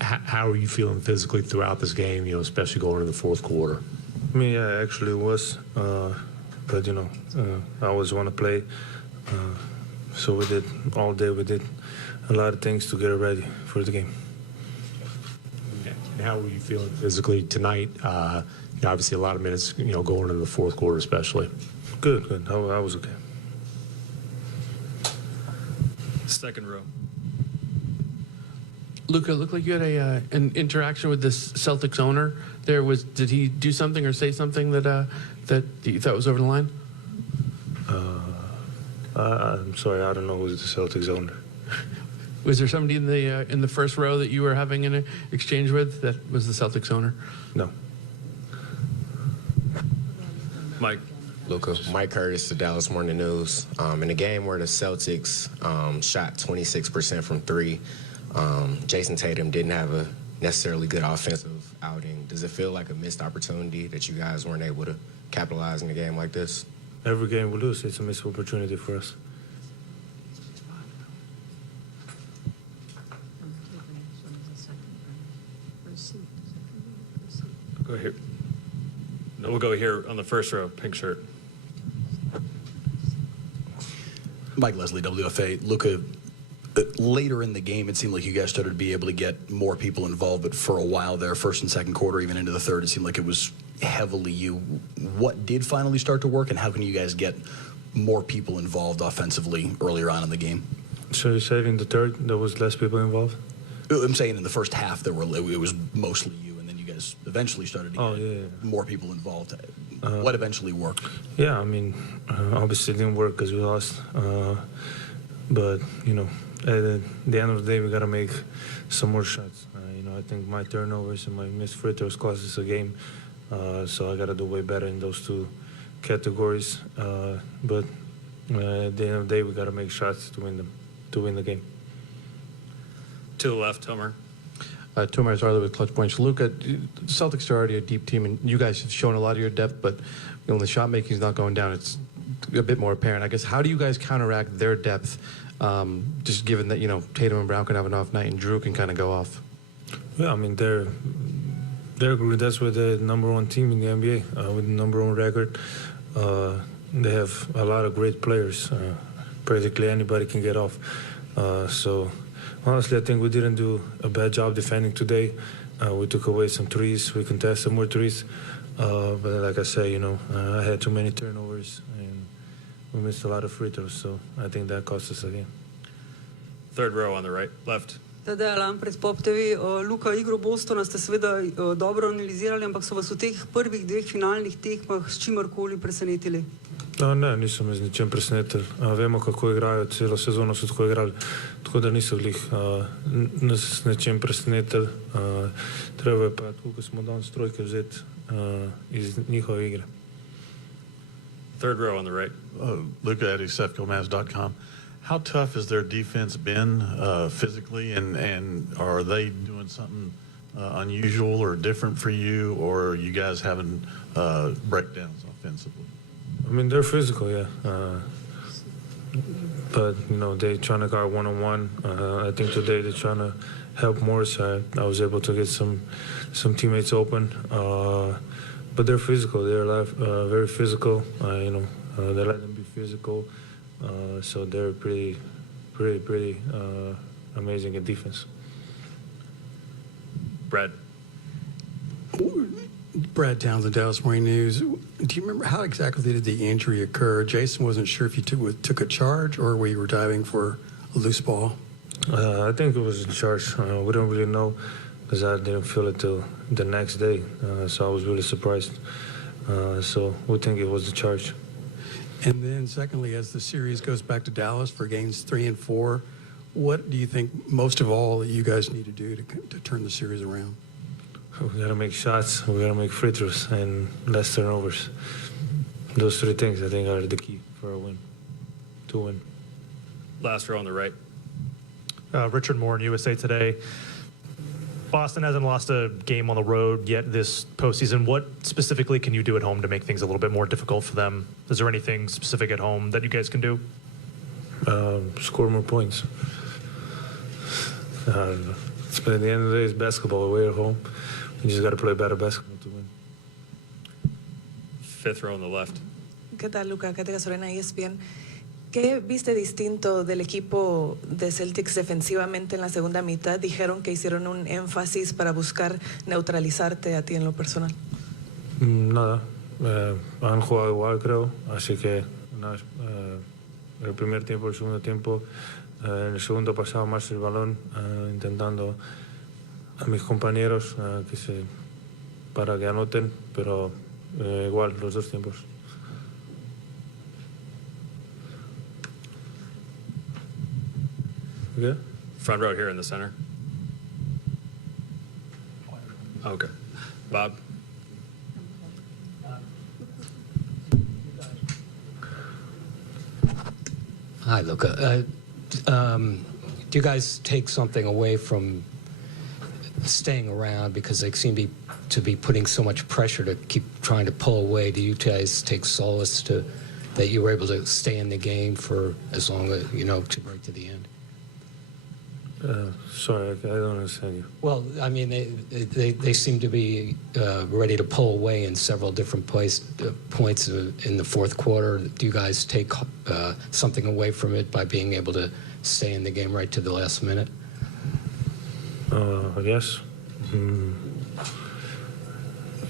how are you feeling physically throughout this game, especially going into the fourth quarter? Me, yeah, actually was. But, I always want to play. So we did all day. We did a lot of things to get ready for the game. And how were you feeling physically tonight? Obviously, a lot of minutes, going into the fourth quarter, especially. Good. I was okay. Second row. Luka, it looked like you had an interaction with this Celtics owner. Did he do something or say something that you thought was over the line? I'm sorry, I don't know who's the Celtics owner. Was there somebody in the first row that you were having an exchange with that was the Celtics owner? No. Mike. Luka, Mike Curtis, the Dallas Morning News. In a game where the Celtics shot 26% from three, Jason Tatum didn't have a necessarily good offensive outing. Does it feel like a missed opportunity that you guys weren't able to capitalize in a game like this? Every game we lose, it's a missed opportunity for us. Go here. No, we'll go here on the first row, pink shirt. Mike Leslie, WFA. Luka, later in the game, it seemed like you guys started to be able to get more people involved, but for a while there, first and second quarter, even into the third, it seemed like it was heavily you. What did finally start to work, and how can you guys get more people involved offensively earlier on in the game? So you said in the third, there was less people involved? I'm saying in the first half, it was mostly you, and then you guys eventually started to get more people involved. What eventually worked? Yeah, I mean, obviously it didn't work because we lost. But, at the end of the day, we got to make some more shots. I think my turnovers and my missed free throws cost us a game. So I got to do way better in those two categories. But at the end of the day, we got to make shots to win the game. To the left, Tomer. Tomer Zarla with Clutch Points. Luka, the Celtics are already a deep team, and you guys have shown a lot of your depth, but when the shot making is not going down, it's a bit more apparent. I guess, how do you guys counteract their depth, just given that, Tatum and Brown can have an off night and Drew can kind of go off? Yeah, I mean, they're good. That's why they're the number one team in the NBA with the number one record. They have a lot of great players. Practically anybody can get off. So honestly, I think we didn't do a bad job defending today. We took away some threes. We contested more threes. But like I say, I had too many turnovers and we missed a lot of free throws. So I think that cost us a game. Third row on the right, left. Tadej Lampret, Pop TV. Luka, igro Bostona ste seveda dobro analizirali, ampak so vas v teh prvih dveh finalnih tekmah s čimerkoli presenetili? Ne, niso me z ničem presenetili. Vemo, kako igrajo, celo sezono so tako igrali, tako da niso glih nas s nečem presenetili. Treba je pa, tako ko smo danes trojke vzeti iz njihove igre. Third row on the right. Luka at acceptgomaz.com. How tough has their defense been physically, and are they doing something unusual or different for you, or are you guys having breakdowns offensively? I mean, they're physical, yeah. But, they're trying to guard one-on-one. I think today they're trying to help more, so I was able to get some teammates open. But they're physical. They're very physical. They let them be physical. So they're pretty amazing at defense. Brad. Brad Townsend, Dallas Morning News. Do you remember how exactly did the injury occur? Jason wasn't sure if you took a charge or we were diving for a loose ball. I think it was a charge. We don't really know because I didn't feel it till the next day. So I was really surprised. So we think it was a charge. And then secondly, as the series goes back to Dallas for games 3 and 4, what do you think most of all that you guys need to do to turn the series around? We got to make shots, we got to make free throws, and less turnovers. Those three things, I think, are the key for a win, to win. Last row on the right. Richard Moore in USA Today. Boston hasn't lost a game on the road yet this postseason. What specifically can you do at home to make things a little bit more difficult for them? Is there anything specific at home that you guys can do? Score more points. But at the end of the day, it's basketball away at home. You just got to play better basketball to win. Fifth row on the left. ¿Qué tal, Luca? Katia Sorena, ESPN. ¿Qué viste distinto del equipo de Celtics defensivamente en la segunda mitad? Dijeron que hicieron un énfasis para buscar neutralizarte a ti en lo personal. Nada. Han jugado igual, creo. Así que nada, el primer tiempo, el segundo tiempo. En el segundo pasaba más el balón, intentando a mis compañeros para que anoten, pero igual los dos tiempos. Yeah. Front row here in the center. Okay. Bob? Hi, Luca. Do you guys take something away from staying around because they seem to be putting so much pressure to keep trying to pull away? Do you guys take solace that you were able to stay in the game for as long as, right to the end? Sorry, I don't understand you. Well, I mean, they seem to be ready to pull away in several different points in the fourth quarter. Do you guys take something away from it by being able to stay in the game right to the last minute? I guess.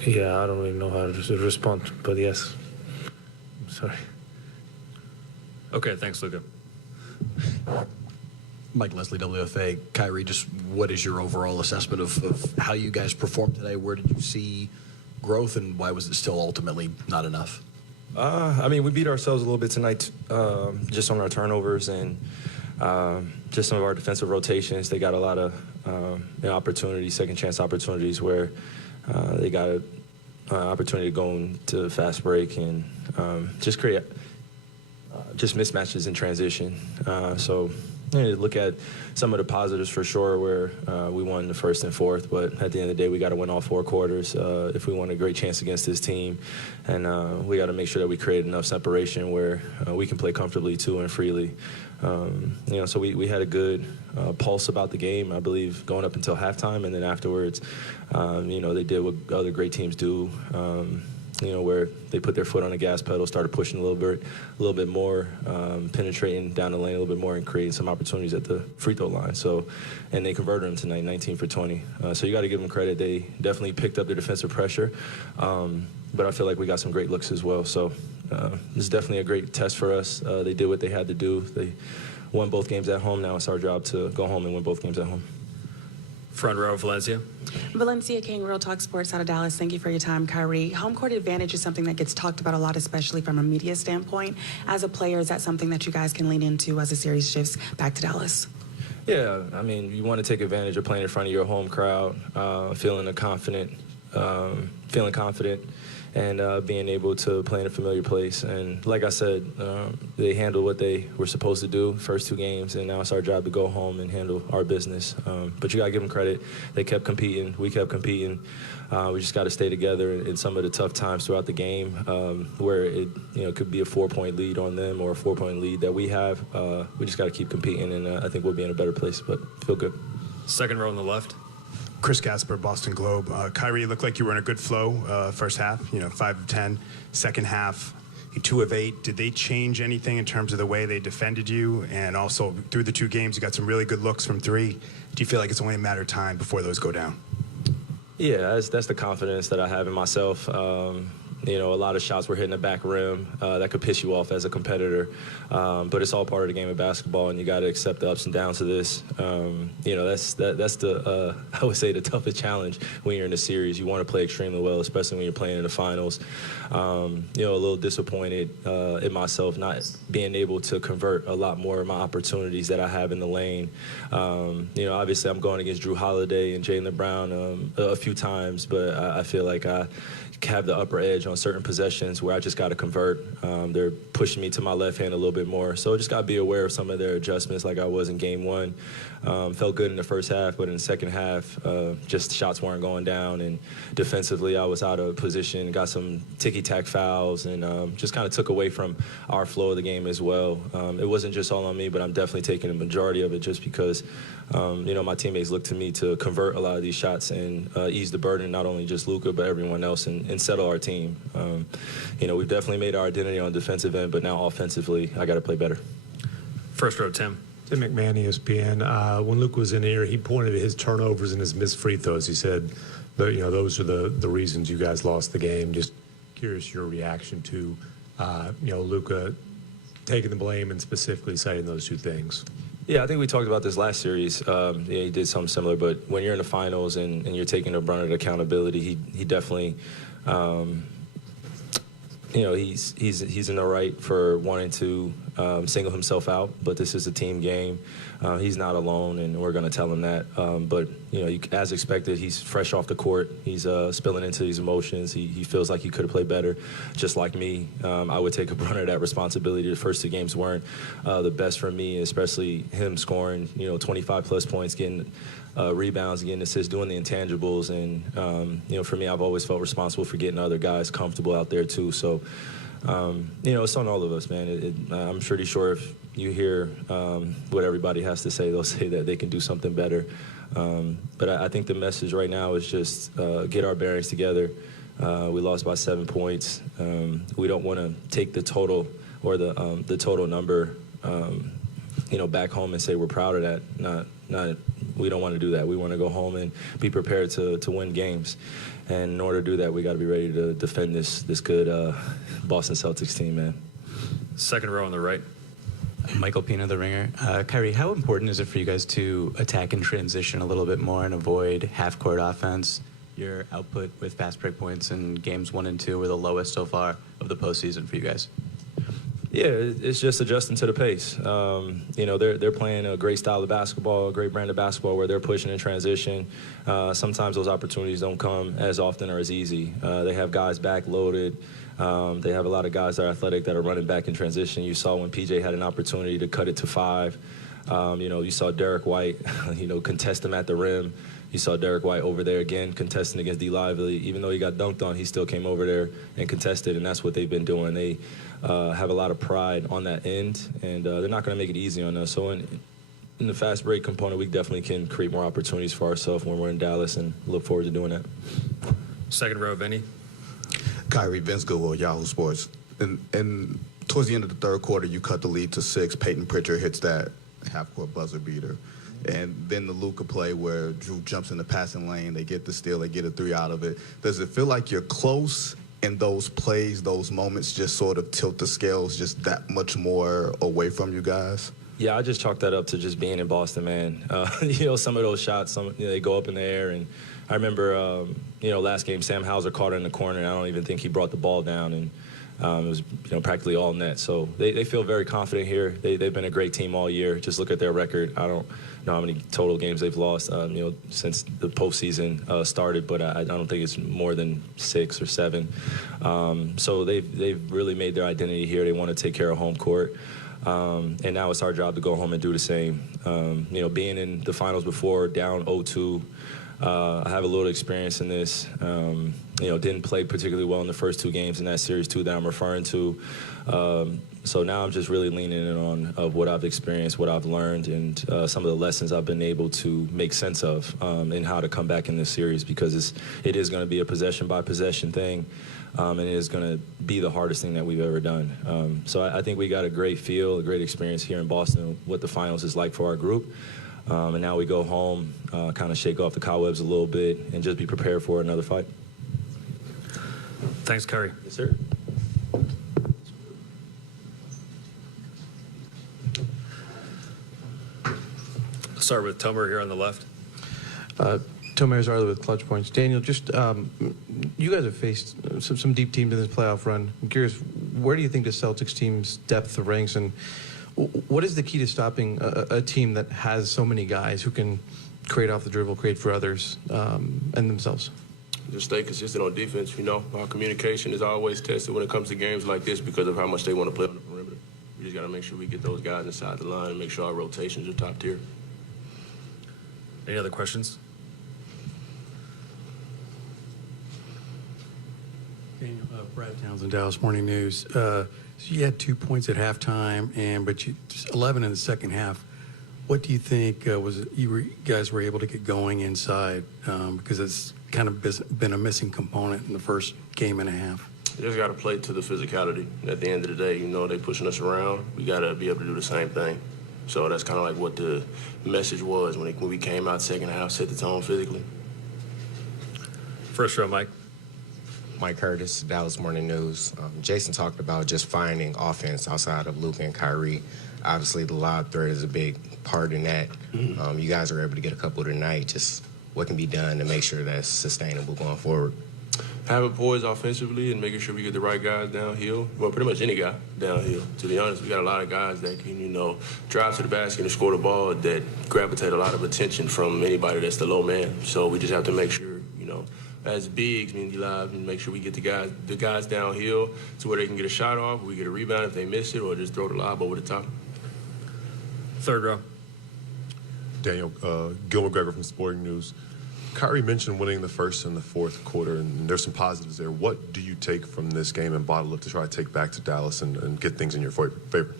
Yeah, I don't really know how to respond, but yes. Sorry. Okay, thanks, Luca. Mike Leslie, WFA. Kyrie, just what is your overall assessment of how you guys performed today? Where did you see growth, and why was it still ultimately not enough? I mean, we beat ourselves a little bit tonight just on our turnovers and just some of our defensive rotations. They got a lot of opportunities, second chance opportunities where they got an opportunity to go into fast break and just create just mismatches in transition. So look at some of the positives for sure where we won the first and fourth, but at the end of the day, we got to win all four quarters if we want a great chance against this team. And we got to make sure that we create enough separation where we can play comfortably too and freely. So we had a good pulse about the game, I believe, going up until halftime, and then afterwards, they did what other great teams do. Where they put their foot on the gas pedal, started pushing a little bit more, penetrating down the lane a little bit more, and creating some opportunities at the free throw line. So, and they converted them tonight, 19 for 20. So you got to give them credit. They definitely picked up the defensive pressure, but I feel like we got some great looks as well. So this is definitely a great test for us. They did what they had to do. They won both games at home. Now it's our job to go home and win both games at home. Front row, Valencia. Valencia King, Real Talk Sports out of Dallas. Thank you for your time, Kyrie. Home court advantage is something that gets talked about a lot, especially from a media standpoint. As a player, is that something that you guys can lean into as the series shifts back to Dallas? Yeah, I mean, you want to take advantage of playing in front of your home crowd, feeling confident, and being able to play in a familiar place. And like I said, they handled what they were supposed to do first two games, and now it's our job to go home and handle our business. But you got to give them credit. They kept competing. We kept competing. We just got to stay together in some of the tough times throughout the game where it could be a 4-point lead on them or a 4-point lead that we have. We just got to keep competing, and I think we'll be in a better place, but feel good. Second row on the left. Chris Gasper, Boston Globe. Kyrie, looked like you were in a good flow first half, 5 of 10. Second half, 2 of 8. Did they change anything in terms of the way they defended you? And also, through the 2 games, you got some really good looks from 3. Do you feel like it's only a matter of time before those go down? Yeah, that's the confidence that I have in myself. A lot of shots were hitting the back rim that could piss you off as a competitor. But it's all part of the game of basketball, and you got to accept the ups and downs of this. That's the I would say the toughest challenge when you're in a series. You want to play extremely well, especially when you're playing in the finals. A little disappointed in myself not being able to convert a lot more of my opportunities that I have in the lane. Obviously I'm going against Drew Holiday and Jaylen Brown a few times, but I feel like I have the upper edge on certain possessions where I just got to convert. They're pushing me to my left hand a little bit more. So I just got to be aware of some of their adjustments like I was in game one. Felt good in the first half, but in the second half, just shots weren't going down. And defensively, I was out of position, got some ticky-tack fouls, and just kind of took away from our flow of the game as well. It wasn't just all on me, but I'm definitely taking the majority of it just because, my teammates look to me to convert a lot of these shots and ease the burden, not only just Luka, but everyone else, and settle our team. We've definitely made our identity on the defensive end, but now offensively, I got to play better. First row, Tim. Tim McMahon, ESPN. When Luke was in here, he pointed at his turnovers and his missed free throws. He said, those are the reasons you guys lost the game. Just curious your reaction to, Luka taking the blame and specifically citing those two things. Yeah, I think we talked about this last series. He did something similar, but when you're in the finals and you're taking the brunt of the accountability, he definitely, he's in the right for wanting to single himself out, but this is a team game. He's not alone, and we're going to tell him that. But, as expected, he's fresh off the court. He's spilling into these emotions. He feels like he could have played better, just like me. I would take a brunt of that responsibility. The first two games weren't the best for me, especially him scoring, 25-plus points, getting rebounds, getting assists, doing the intangibles. And, for me, I've always felt responsible for getting other guys comfortable out there, too. So, it's on all of us, man. I'm pretty sure if you hear what everybody has to say, they'll say that they can do something better. But I think the message right now is just get our bearings together. We lost by 7 points. We don't want to take the total or the total number, back home and say we're proud of that. We don't want to do that. We want to go home and be prepared to win games. And in order to do that, we got to be ready to defend this good Boston Celtics team, man. Second row on the right. Michael Pina, The Ringer. Kyrie, how important is it for you guys to attack and transition a little bit more and avoid half-court offense? Your output with fast break points in games 1 and 2 were the lowest so far of the postseason for you guys. Yeah, it's just adjusting to the pace. They're playing a great style of basketball, a great brand of basketball where they're pushing in transition. Sometimes those opportunities don't come as often or as easy. They have guys backloaded. They have a lot of guys that are athletic that are running back in transition. You saw when PJ had an opportunity to cut it to 5. You saw Derek White, contest him at the rim. You saw Derek White over there again contesting against D. Lively. Even though he got dunked on, he still came over there and contested, and that's what they've been doing. They have a lot of pride on that end, and they're not going to make it easy on us. So in the fast break component, we definitely can create more opportunities for ourselves when we're in Dallas, and look forward to doing that. Second row, Vinny. Kyrie, Vince Goodwill, Yahoo Sports. And towards the end of the third quarter, you cut the lead to 6. Peyton Pritchard hits that half-court buzzer beater. And then the Luka play where Drew jumps in the passing lane, they get the steal, they get a 3 out of it. Does it feel like you're close and those plays, those moments just sort of tilt the scales just that much more away from you guys? Yeah, I just chalk that up to just being in Boston, man. Some of those shots, they go up in the air. And I remember, last game, Sam Hauser caught it in the corner, and I don't even think he brought the ball down. And it was, practically all net. So they feel very confident here. They've been a great team all year. Just look at their record. I don't know how many total games they've lost, since the postseason started, but I don't think it's more than 6 or 7. So they've really made their identity here. They want to take care of home court. And now it's our job to go home and do the same. Being in the finals before, down 0-2, I have a little experience in this. Didn't play particularly well in the first 2 games in that series, too, that I'm referring to. So now I'm just really leaning in on what I've experienced, what I've learned, and some of the lessons I've been able to make sense of and how to come back in this series, because it is going to be a possession-by-possession thing, and it is going to be the hardest thing that we've ever done. So I think we got a great feel, a great experience here in Boston, what the finals is like for our group. And now we go home, kind of shake off the cobwebs a little bit, and just be prepared for another fight. Thanks, Kyrie. Yes, sir. Start with Tomer here on the left. Tomer Zarla with Clutch Points. Daniel, just you guys have faced some deep teams in this playoff run. I'm curious, where do you think the Celtics team's depth ranks, and what is the key to stopping a team that has so many guys who can create off the dribble, create for others and themselves? just stay consistent on defense. You know, our communication is always tested when it comes to games like this because of how much they want to play on the perimeter. We just got to make sure we get those guys inside the line and make sure our rotations are top tier. Any other questions? Daniel, Brad Townsend, Dallas Morning News. So you had 2 points at halftime, but you 11 in the second half. What do you think guys were able to get going inside? Because it's kind of been a missing component in the first game and a half. You just got to play to the physicality. At the end of the day, you know, they pushing us around. We got to be able to do the same thing. So that's kind of like what the message was when we came out second half, set the tone physically. First row, Mike. Mike Curtis, Dallas Morning News. Jason talked about just finding offense outside of Luka and Kyrie. Obviously, the lob threat is a big part in that. You guys were able to get a couple tonight. Just what can be done to make sure that's sustainable going forward? Having poise offensively and making sure we get the right guys downhill. Well, pretty much any guy downhill. To be honest, we got a lot of guys that can, you know, drive to the basket and score the ball that gravitate a lot of attention from anybody that's the low man. So we just have to make sure, you know, as bigs, mean live, and make sure we get the guys downhill to where they can get a shot off, we get a rebound if they miss it, or just throw the lob over the top. Third row. Daniel, Gil McGregor from Sporting News. Kyrie mentioned winning the first and the fourth quarter, and there's some positives there. What do you take from this game and bottle up to try to take back to Dallas and get things in your favor?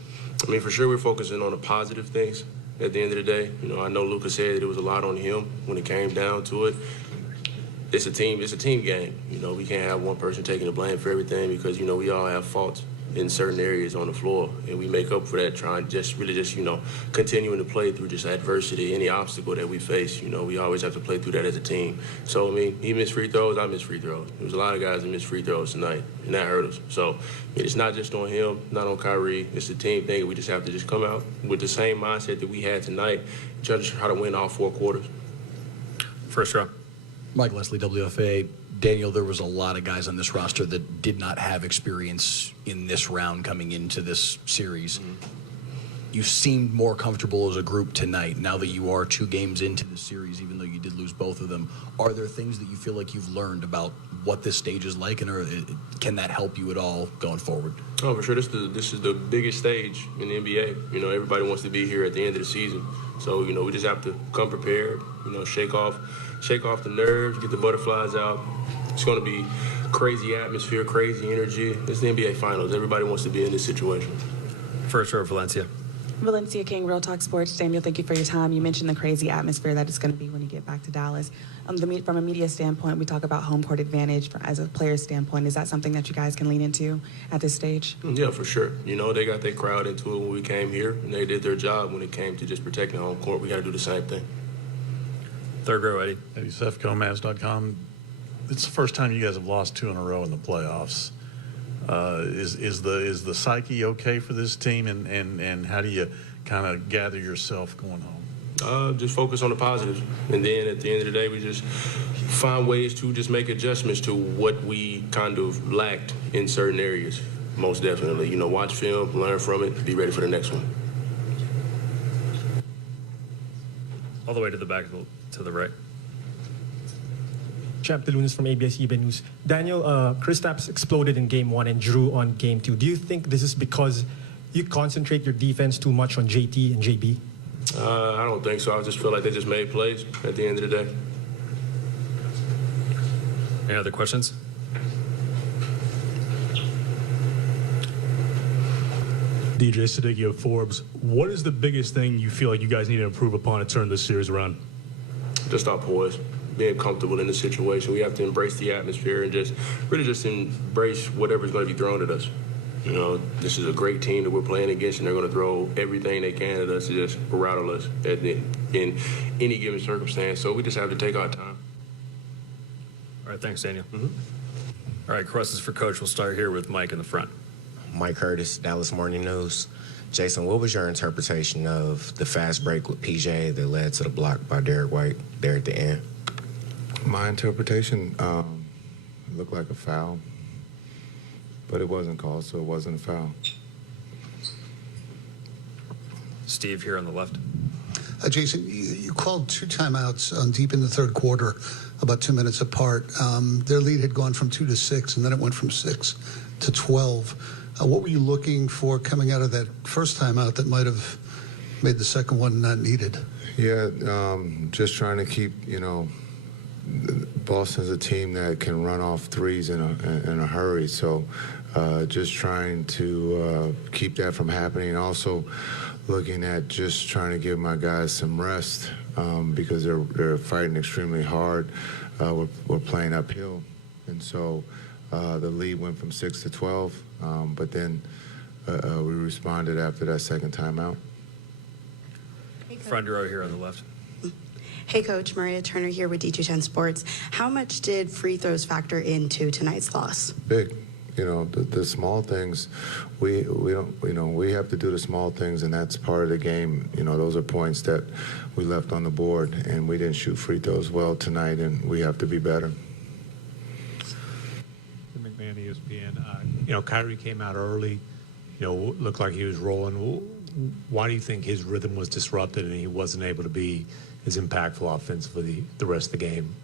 I mean, for sure, we're focusing on the positive things at the end of the day. You know, I know Luka said that it was a lot on him when it came down to it. It's a team game. You know, we can't have one person taking the blame for everything because, you know, we all have faults in certain areas on the floor, and we make up for that trying you know, continuing to play through just adversity, any obstacle that we face. You know, we always have to play through that as a team. So, I mean, he missed free throws, I missed free throws. There was a lot of guys that missed free throws tonight, and that hurt us. So, I mean, it's not just on him, not on Kyrie. It's a team thing. We just have to just come out with the same mindset that we had tonight, try to win all 4 quarters. First row. Mike Leslie, WFA. Daniel, there was a lot of guys on this roster that did not have experience in this round coming into this series. You seemed more comfortable as a group tonight now that you are 2 games into the series, even though you did lose both of them. Are there things that you feel like you've learned about what this stage is like, and can that help you at all going forward? Oh, for sure. This is the biggest stage in the NBA. You know, everybody wants to be here at the end of the season. So, you know, we just have to come prepared, you know, shake off the nerves, get the butterflies out. It's going to be crazy atmosphere, crazy energy. It's the NBA Finals. Everybody wants to be in this situation. First row, Valencia. Valencia King, Real Talk Sports. Daniel, thank you for your time. You mentioned the crazy atmosphere that it's going to be when you get back to Dallas. From a media standpoint, we talk about home court advantage. As a player standpoint, is that something that you guys can lean into at this stage? Yeah, for sure. You know, they got their crowd into it when we came here, and they did their job when it came to just protecting home court. We got to do the same thing. Third row, Eddie. EddieSethGomez.com. It's the first time you guys have lost 2 in a row in the playoffs. Is the psyche okay for this team, and how do you kind of gather yourself going home? Just focus on the positives, and then at the end of the day, we just find ways to just make adjustments to what we kind of lacked in certain areas. Most definitely, you know, watch film, learn from it, be ready for the next one. All the way to the back to the right. Champ DeLunas from ABS-CBN News. Daniel, Kristaps exploded in Game 1 and drew on Game 2. Do you think this is because you concentrate your defense too much on JT and JB? I don't think so. I just feel like they just made plays at the end of the day. Any other questions? DJ Sadiki of Forbes. What is the biggest thing you feel like you guys need to improve upon to turn this series around? Just our poise, being comfortable in the situation. We have to embrace the atmosphere and just really just embrace whatever's going to be thrown at us. You know, this is a great team that we're playing against, and they're going to throw everything they can at us to just rattle us in any given circumstance. So we just have to take our time. All right, thanks, Daniel. All right, questions for Coach. We'll start here with Mike in the front. Mike Curtis, Dallas Morning News. Jason, what was your interpretation of the fast break with PJ that led to the block by Derek White there at the end? My interpretation, it looked like a foul, but it wasn't called, so it wasn't a foul. Steve here on the left. Jason, you called 2 timeouts deep in the third quarter, about 2 minutes apart. Their lead had gone from 2 to 6, and then it went from 6 to 12. What were you looking for coming out of that first timeout that might have made the second one not needed? Yeah, just trying to keep, Boston's a team that can run off threes in a hurry. So just trying to keep that from happening. Also looking at just trying to give my guys some rest because they're fighting extremely hard. We're playing uphill. And so the lead went from 6 to 12, but then we responded after that second timeout. Front row here on the left. Hey, Coach. Maria Turner here with D210 Sports. How much did free throws factor into tonight's loss? Big. The small things, we don't, we have to do the small things, and that's part of the game. Those are points that we left on the board, and we didn't shoot free throws well tonight, and we have to be better. McMahon, ESPN. Kyrie came out early, looked like he was rolling. Why do you think his rhythm was disrupted and he wasn't able to be as impactful offensively the rest of the game?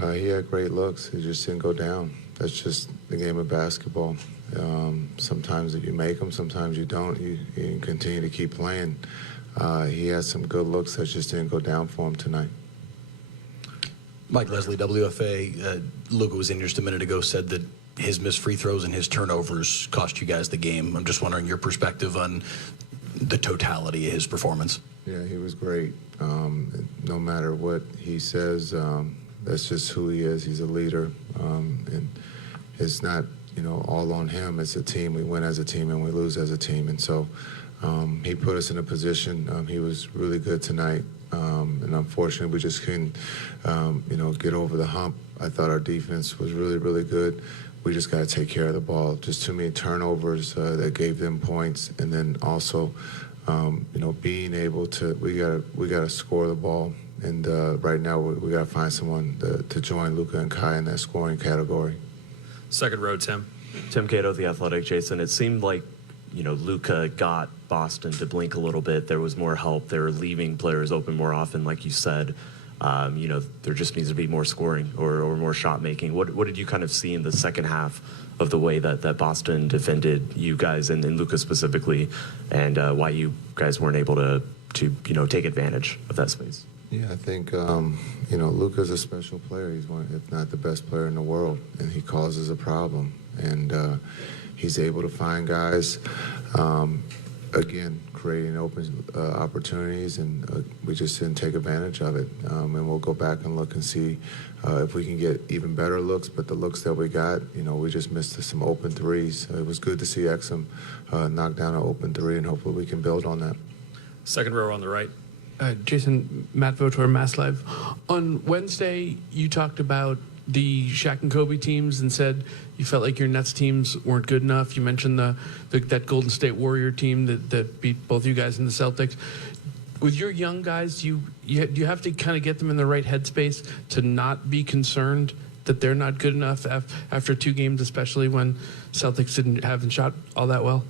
He had great looks. He just didn't go down. That's just the game of basketball. Sometimes you make them, sometimes you don't. You continue to keep playing. He had some good looks that just didn't go down for him tonight. Mike Leslie, WFA. Luka was in just a minute ago, said that his missed free throws and his turnovers cost you guys the game. I'm just wondering your perspective on the totality of his performance. Yeah, he was great. No matter what he says, that's just who he is. He's a leader, and it's not all on him. It's a team. We win as a team and we lose as a team. And so he put us in a position. He was really good tonight, and unfortunately we just couldn't get over the hump. I thought our defense was really, really good. We just got to take care of the ball. Just too many turnovers that gave them points, and then also, being able to we got to score the ball. And right now we got to find someone to join Luka and Kai in that scoring category. Second row, Tim. Tim Cato, The Athletic. Jason, it seemed like Luka got Boston to blink a little bit. There was more help. They were leaving players open more often, like you said. There just needs to be more scoring or more shot making. What did you kind of see in the second half of the way that Boston defended you guys and Luka specifically, and why you guys weren't able to take advantage of that space? Yeah, I think Luka's a special player. He's one, if not the best player in the world, and he causes a problem. And he's able to find guys. Again, creating open opportunities, and we just didn't take advantage of it. And we'll go back and look and see if we can get even better looks. But the looks that we got, we just missed some open threes. It was good to see Exum knock down an open three, and hopefully we can build on that. Second row on the right. Jason, Matt Votor, Mass Live. On Wednesday, you talked about the Shaq and Kobe teams and said you felt like your Nets teams weren't good enough. You mentioned that Golden State Warrior team that beat both you guys and the Celtics. With your young guys, do you have to kind of get them in the right headspace to not be concerned that they're not good enough after 2 games, especially when Celtics haven't shot all that well?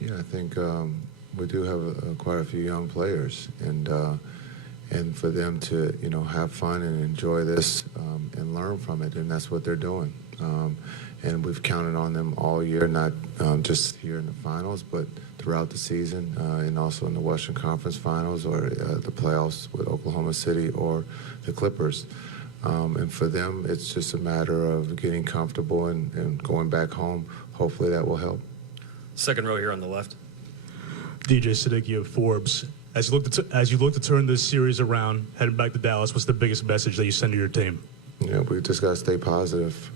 Yeah, I think we do have quite a few young players, and for them to have fun and enjoy this and learn from it, and that's what they're doing. And we've counted on them all year, not just here in the finals, but throughout the season, and also in the Western Conference Finals or the playoffs with Oklahoma City or the Clippers. And for them, it's just a matter of getting comfortable and going back home. Hopefully that will help. Second row here on the left. DJ Siddiqui of Forbes. As you look to turn this series around, heading back to Dallas, what's the biggest message that you send to your team? Yeah, we just got to stay positive.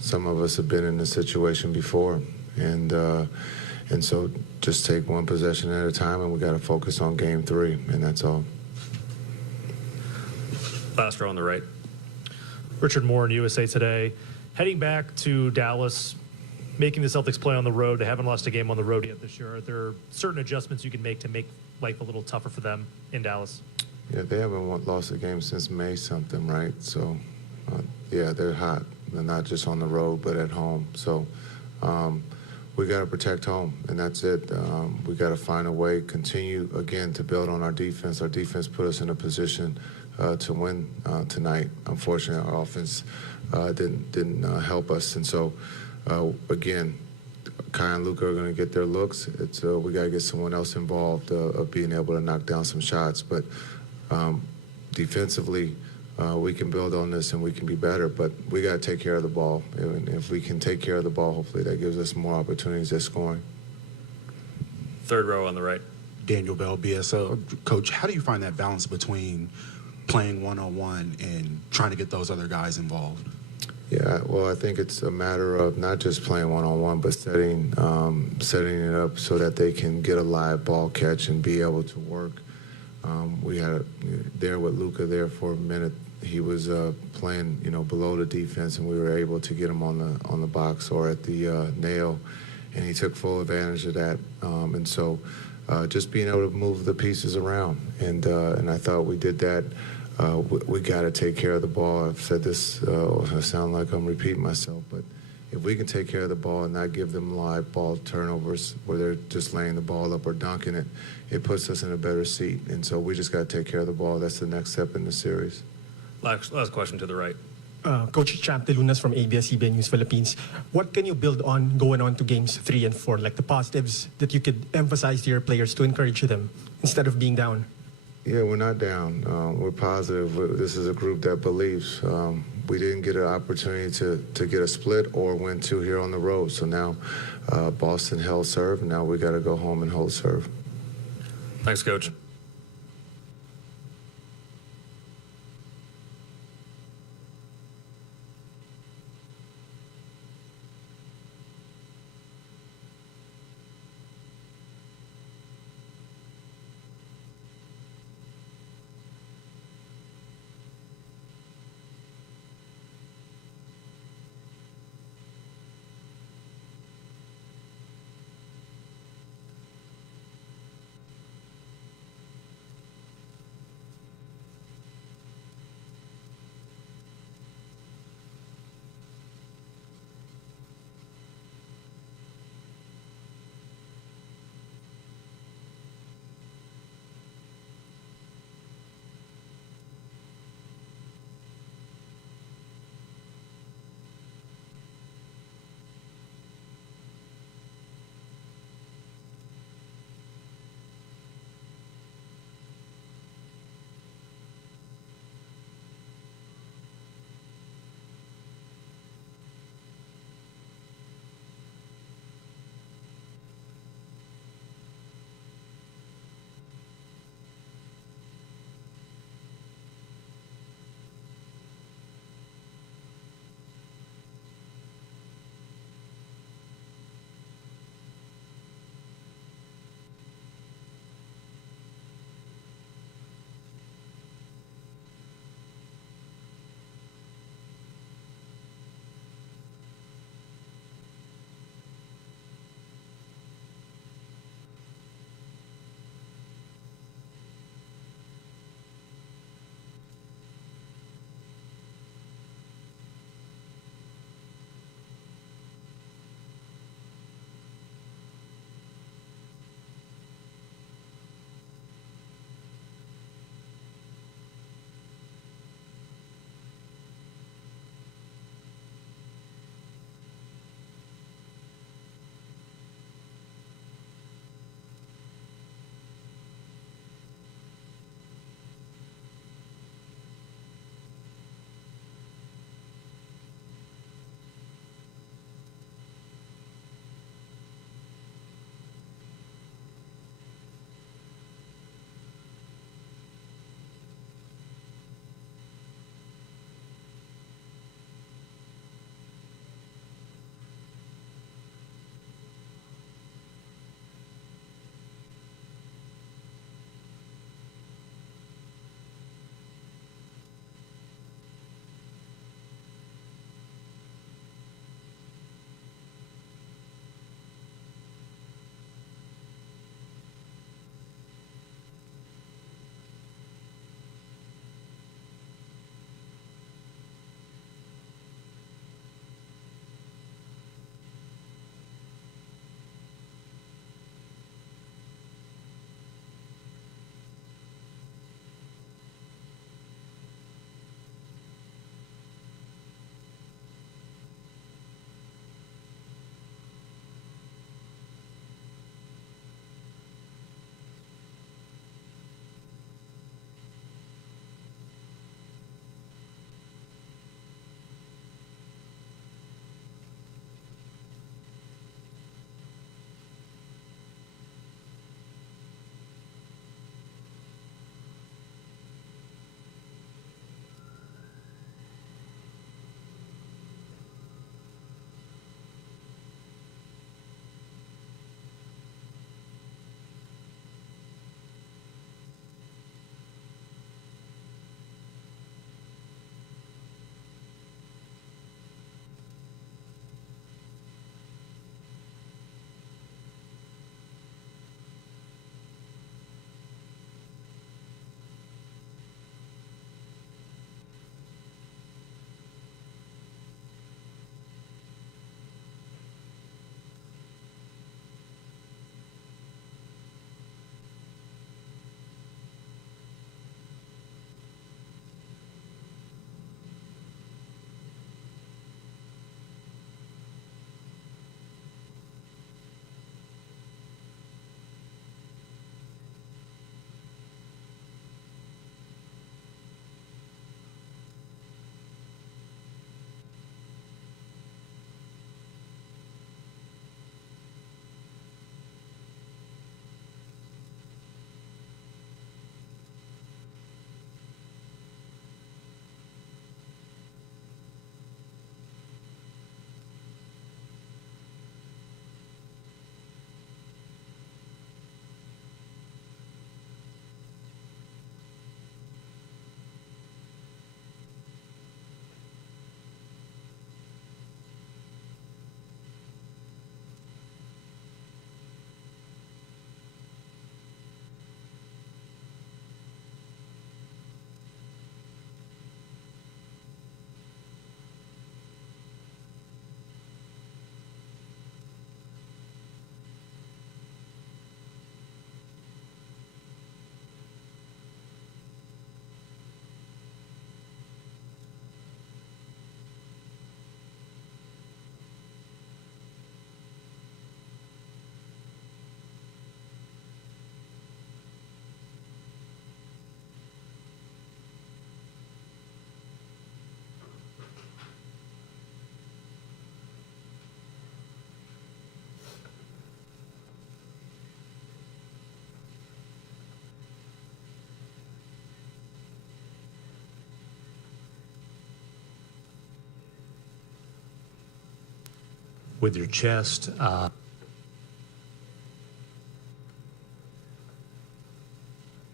Some of us have been in this situation before, and so just take one possession at a time, and we got to focus on Game 3, and that's all. Last row on the right. Richard Moore in USA Today. Heading back to Dallas, making the Celtics play on the road. They haven't lost a game on the road yet this year. Are there certain adjustments you can make to make life a little tougher for them in Dallas? Yeah, they haven't lost a game since May something, right? So, yeah, they're hot. They're not just on the road, but at home. So we got to protect home, and that's it. We got to find a way, continue again to build on our defense. Our defense put us in a position to win tonight. Unfortunately, our offense didn't help us, and so again, Kai and Luka are going to get their looks. It's we got to get someone else involved of being able to knock down some shots, but defensively. We can build on this and we can be better, but we got to take care of the ball. And if we can take care of the ball, hopefully that gives us more opportunities at scoring. Third row on the right. Daniel Bell, BSO. Coach, how do you find that balance between playing one-on-one and trying to get those other guys involved? Yeah, well, I think it's a matter of not just playing one-on-one, but setting it up so that they can get a live ball catch and be able to work. We had there with Luka there for a minute. He was playing, below the defense, and we were able to get him on the box or at the nail, and he took full advantage of that. And so, just being able to move the pieces around, and I thought we did that. We got to take care of the ball. I've said this. I sound like I'm repeating myself, but if we can take care of the ball and not give them live ball turnovers where they're just laying the ball up or dunking it, it puts us in a better seat. And so we just got to take care of the ball. That's the next step in the series. Last question to the right. Coach Champ De Lunas from ABS-CBN News Philippines. What can you build on going on to games 3 and 4, like the positives that you could emphasize to your players to encourage them instead of being down? Yeah, we're not down. We're positive. This is a group that believes. We didn't get an opportunity to get a split or win 2 here on the road. So now Boston held serve, and now we got to go home and hold serve. Thanks, Coach. with your chest.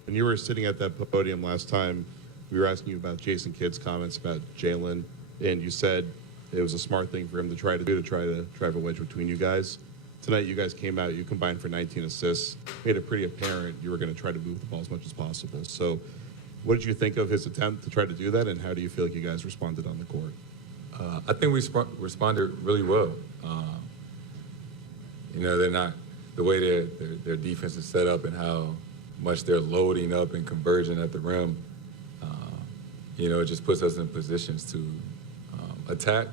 When you were sitting at that podium last time, we were asking you about Jason Kidd's comments about Jalen, and you said it was a smart thing for him to try to do to try to drive a wedge between you guys. Tonight, you guys came out, you combined for 19 assists, made it pretty apparent you were going to try to move the ball as much as possible. So, what did you think of his attempt to try to do that, and how do you feel like you guys responded on the court? I think we responded really well. You know, they're not the way their defense is set up and how much they're loading up and conversion at the rim. You know, it just puts us in positions to attack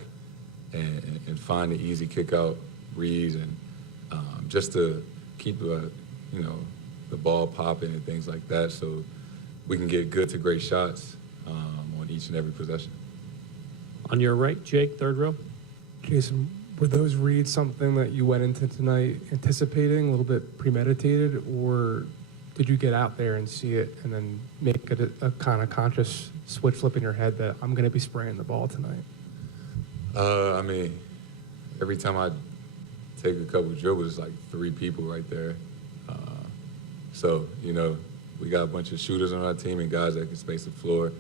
and find the easy kick-out reads and just to keep you know, the ball popping and things like that, so we can get good to great shots on each and every possession. On your right, Jake, third row. Jason, were those reads something that you went into tonight anticipating, a little bit premeditated, or did you get out there and see it and then make it a kind of conscious switch flip in your head that I'm going to be spraying the ball tonight? I mean, every time I take a couple dribbles, it's like 3 people right there. So, you know, we got a bunch of shooters on our team and guys that can space the floor.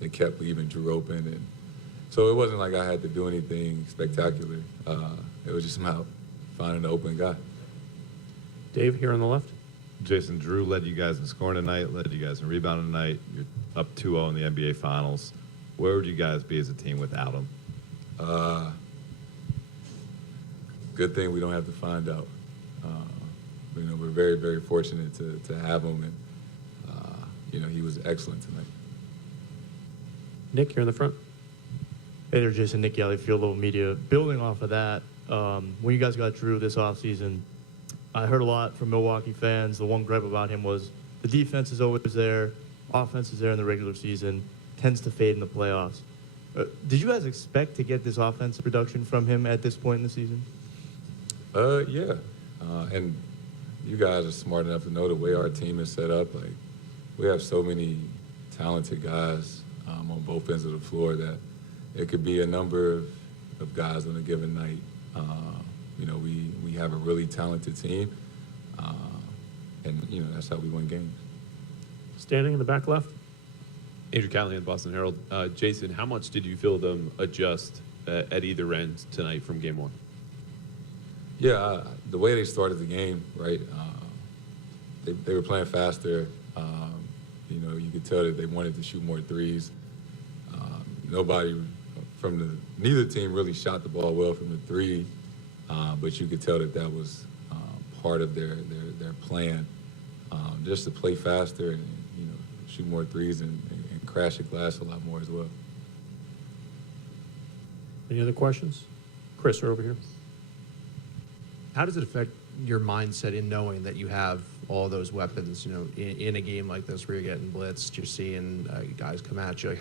They kept leaving Drew open. And so it wasn't like I had to do anything spectacular. It was just about finding an open guy. Dave, here on the left. Jason, Drew led you guys in scoring tonight, led you guys in rebounding tonight. You're up 2-0 in the NBA Finals. Where would you guys be as a team without him? Good thing we don't have to find out. You know, we're very, very fortunate to have him, and you know, he was excellent tonight. Nick, you're in the front. Hey there, Jason. Nick Yalley, Field Level Media. Building off of that, when you guys got Drew this offseason, I heard a lot from Milwaukee fans. The one gripe about him was the defense is always there, offense is there in the regular season, tends to fade in the playoffs. Did you guys expect to get this offensive production from him at this point in the season? Yeah. And you guys are smart enough to know the way our team is set up. Like, we have so many talented guys on both ends of the floor that it could be a number of guys on a given night. You know, we have a really talented team, and, you know, that's how we win games. Standing in the back left. Andrew Callahan, Boston Herald. Jason, how much did you feel them adjust at either end tonight from game one? Yeah, the way they started the game, right, they were playing faster. You know, you could tell that they wanted to shoot more threes. Neither team really shot the ball well from the three, but you could tell that that was part of their plan, just to play faster and, you know, shoot more threes and crash the glass a lot more as well. Any other questions? Chris, we're over here. How does it affect your mindset in knowing that you have all those weapons, you know, in a game like this where you're getting blitzed, you're seeing guys come at you? Like,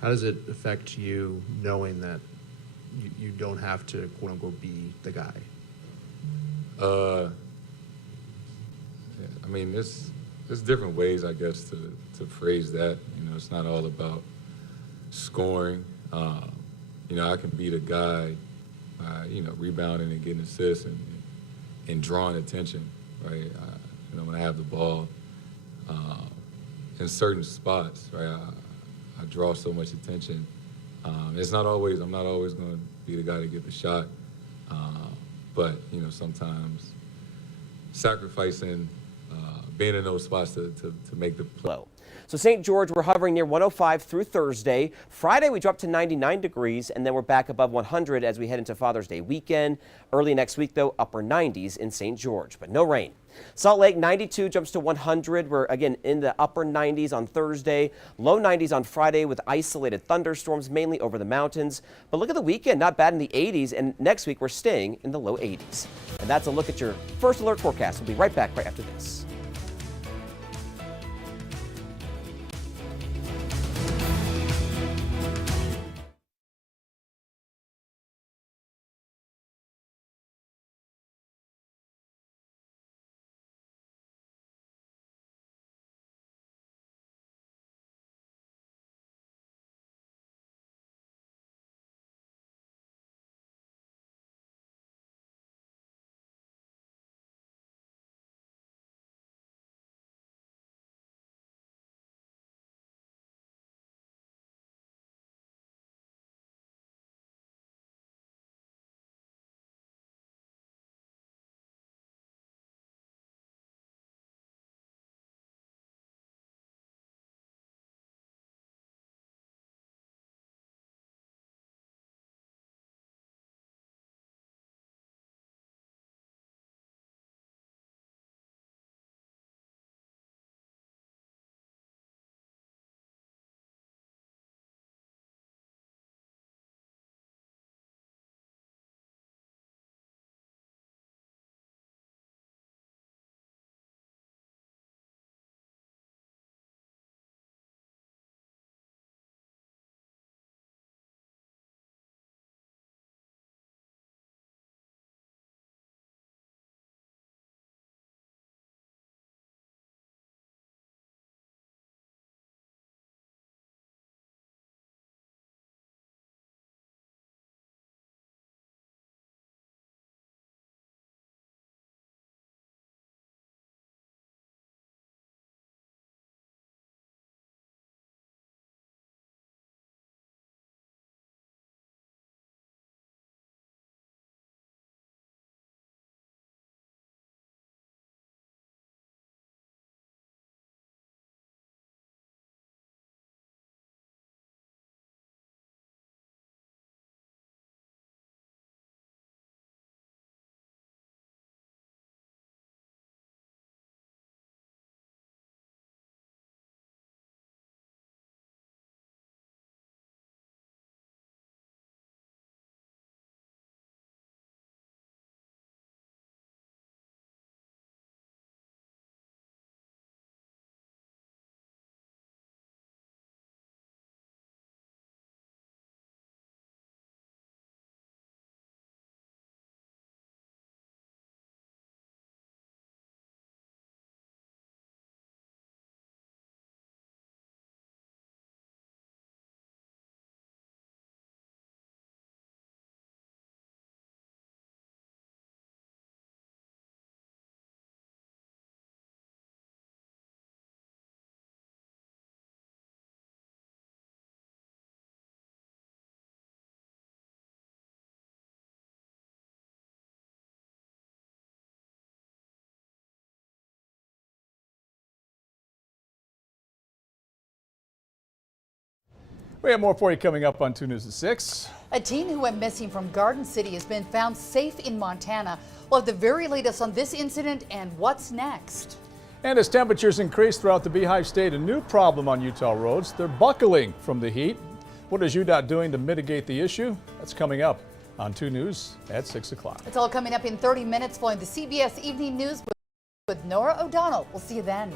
how does it affect you knowing that you don't have to, quote unquote, be the guy? I mean, there's different ways, I guess, to phrase that. You know, it's not all about scoring. You know, I can be the guy, you know, rebounding and getting assists and drawing attention, right? You know, when I have the ball in certain spots, right, I draw so much attention. I'm not always going to be the guy to get the shot, but, you know, sometimes sacrificing being in those spots to make the play. So St. George, we're hovering near 105 through Thursday. Friday, we dropped to 99 degrees, and then we're back above 100 as we head into Father's Day weekend. Early next week, though, upper 90s in St. George, but no rain. Salt Lake, 92 jumps to 100. We're, again, in the upper 90s on Thursday. Low 90s on Friday with isolated thunderstorms, mainly over the mountains. But look at the weekend, not bad in the 80s, and next week we're staying in the low 80s. And that's a look at your First Alert forecast. We'll be right back right after this. We have more for you coming up on 2 News at 6. A teen who went missing from Garden City has been found safe in Montana. We'll have the very latest on this incident and what's next. And as temperatures increase throughout the Beehive State, a new problem on Utah roads. They're buckling from the heat. What is UDOT doing to mitigate the issue? That's coming up on 2 News at 6 o'clock. It's all coming up in 30 minutes following the CBS Evening News with Nora O'Donnell. We'll see you then.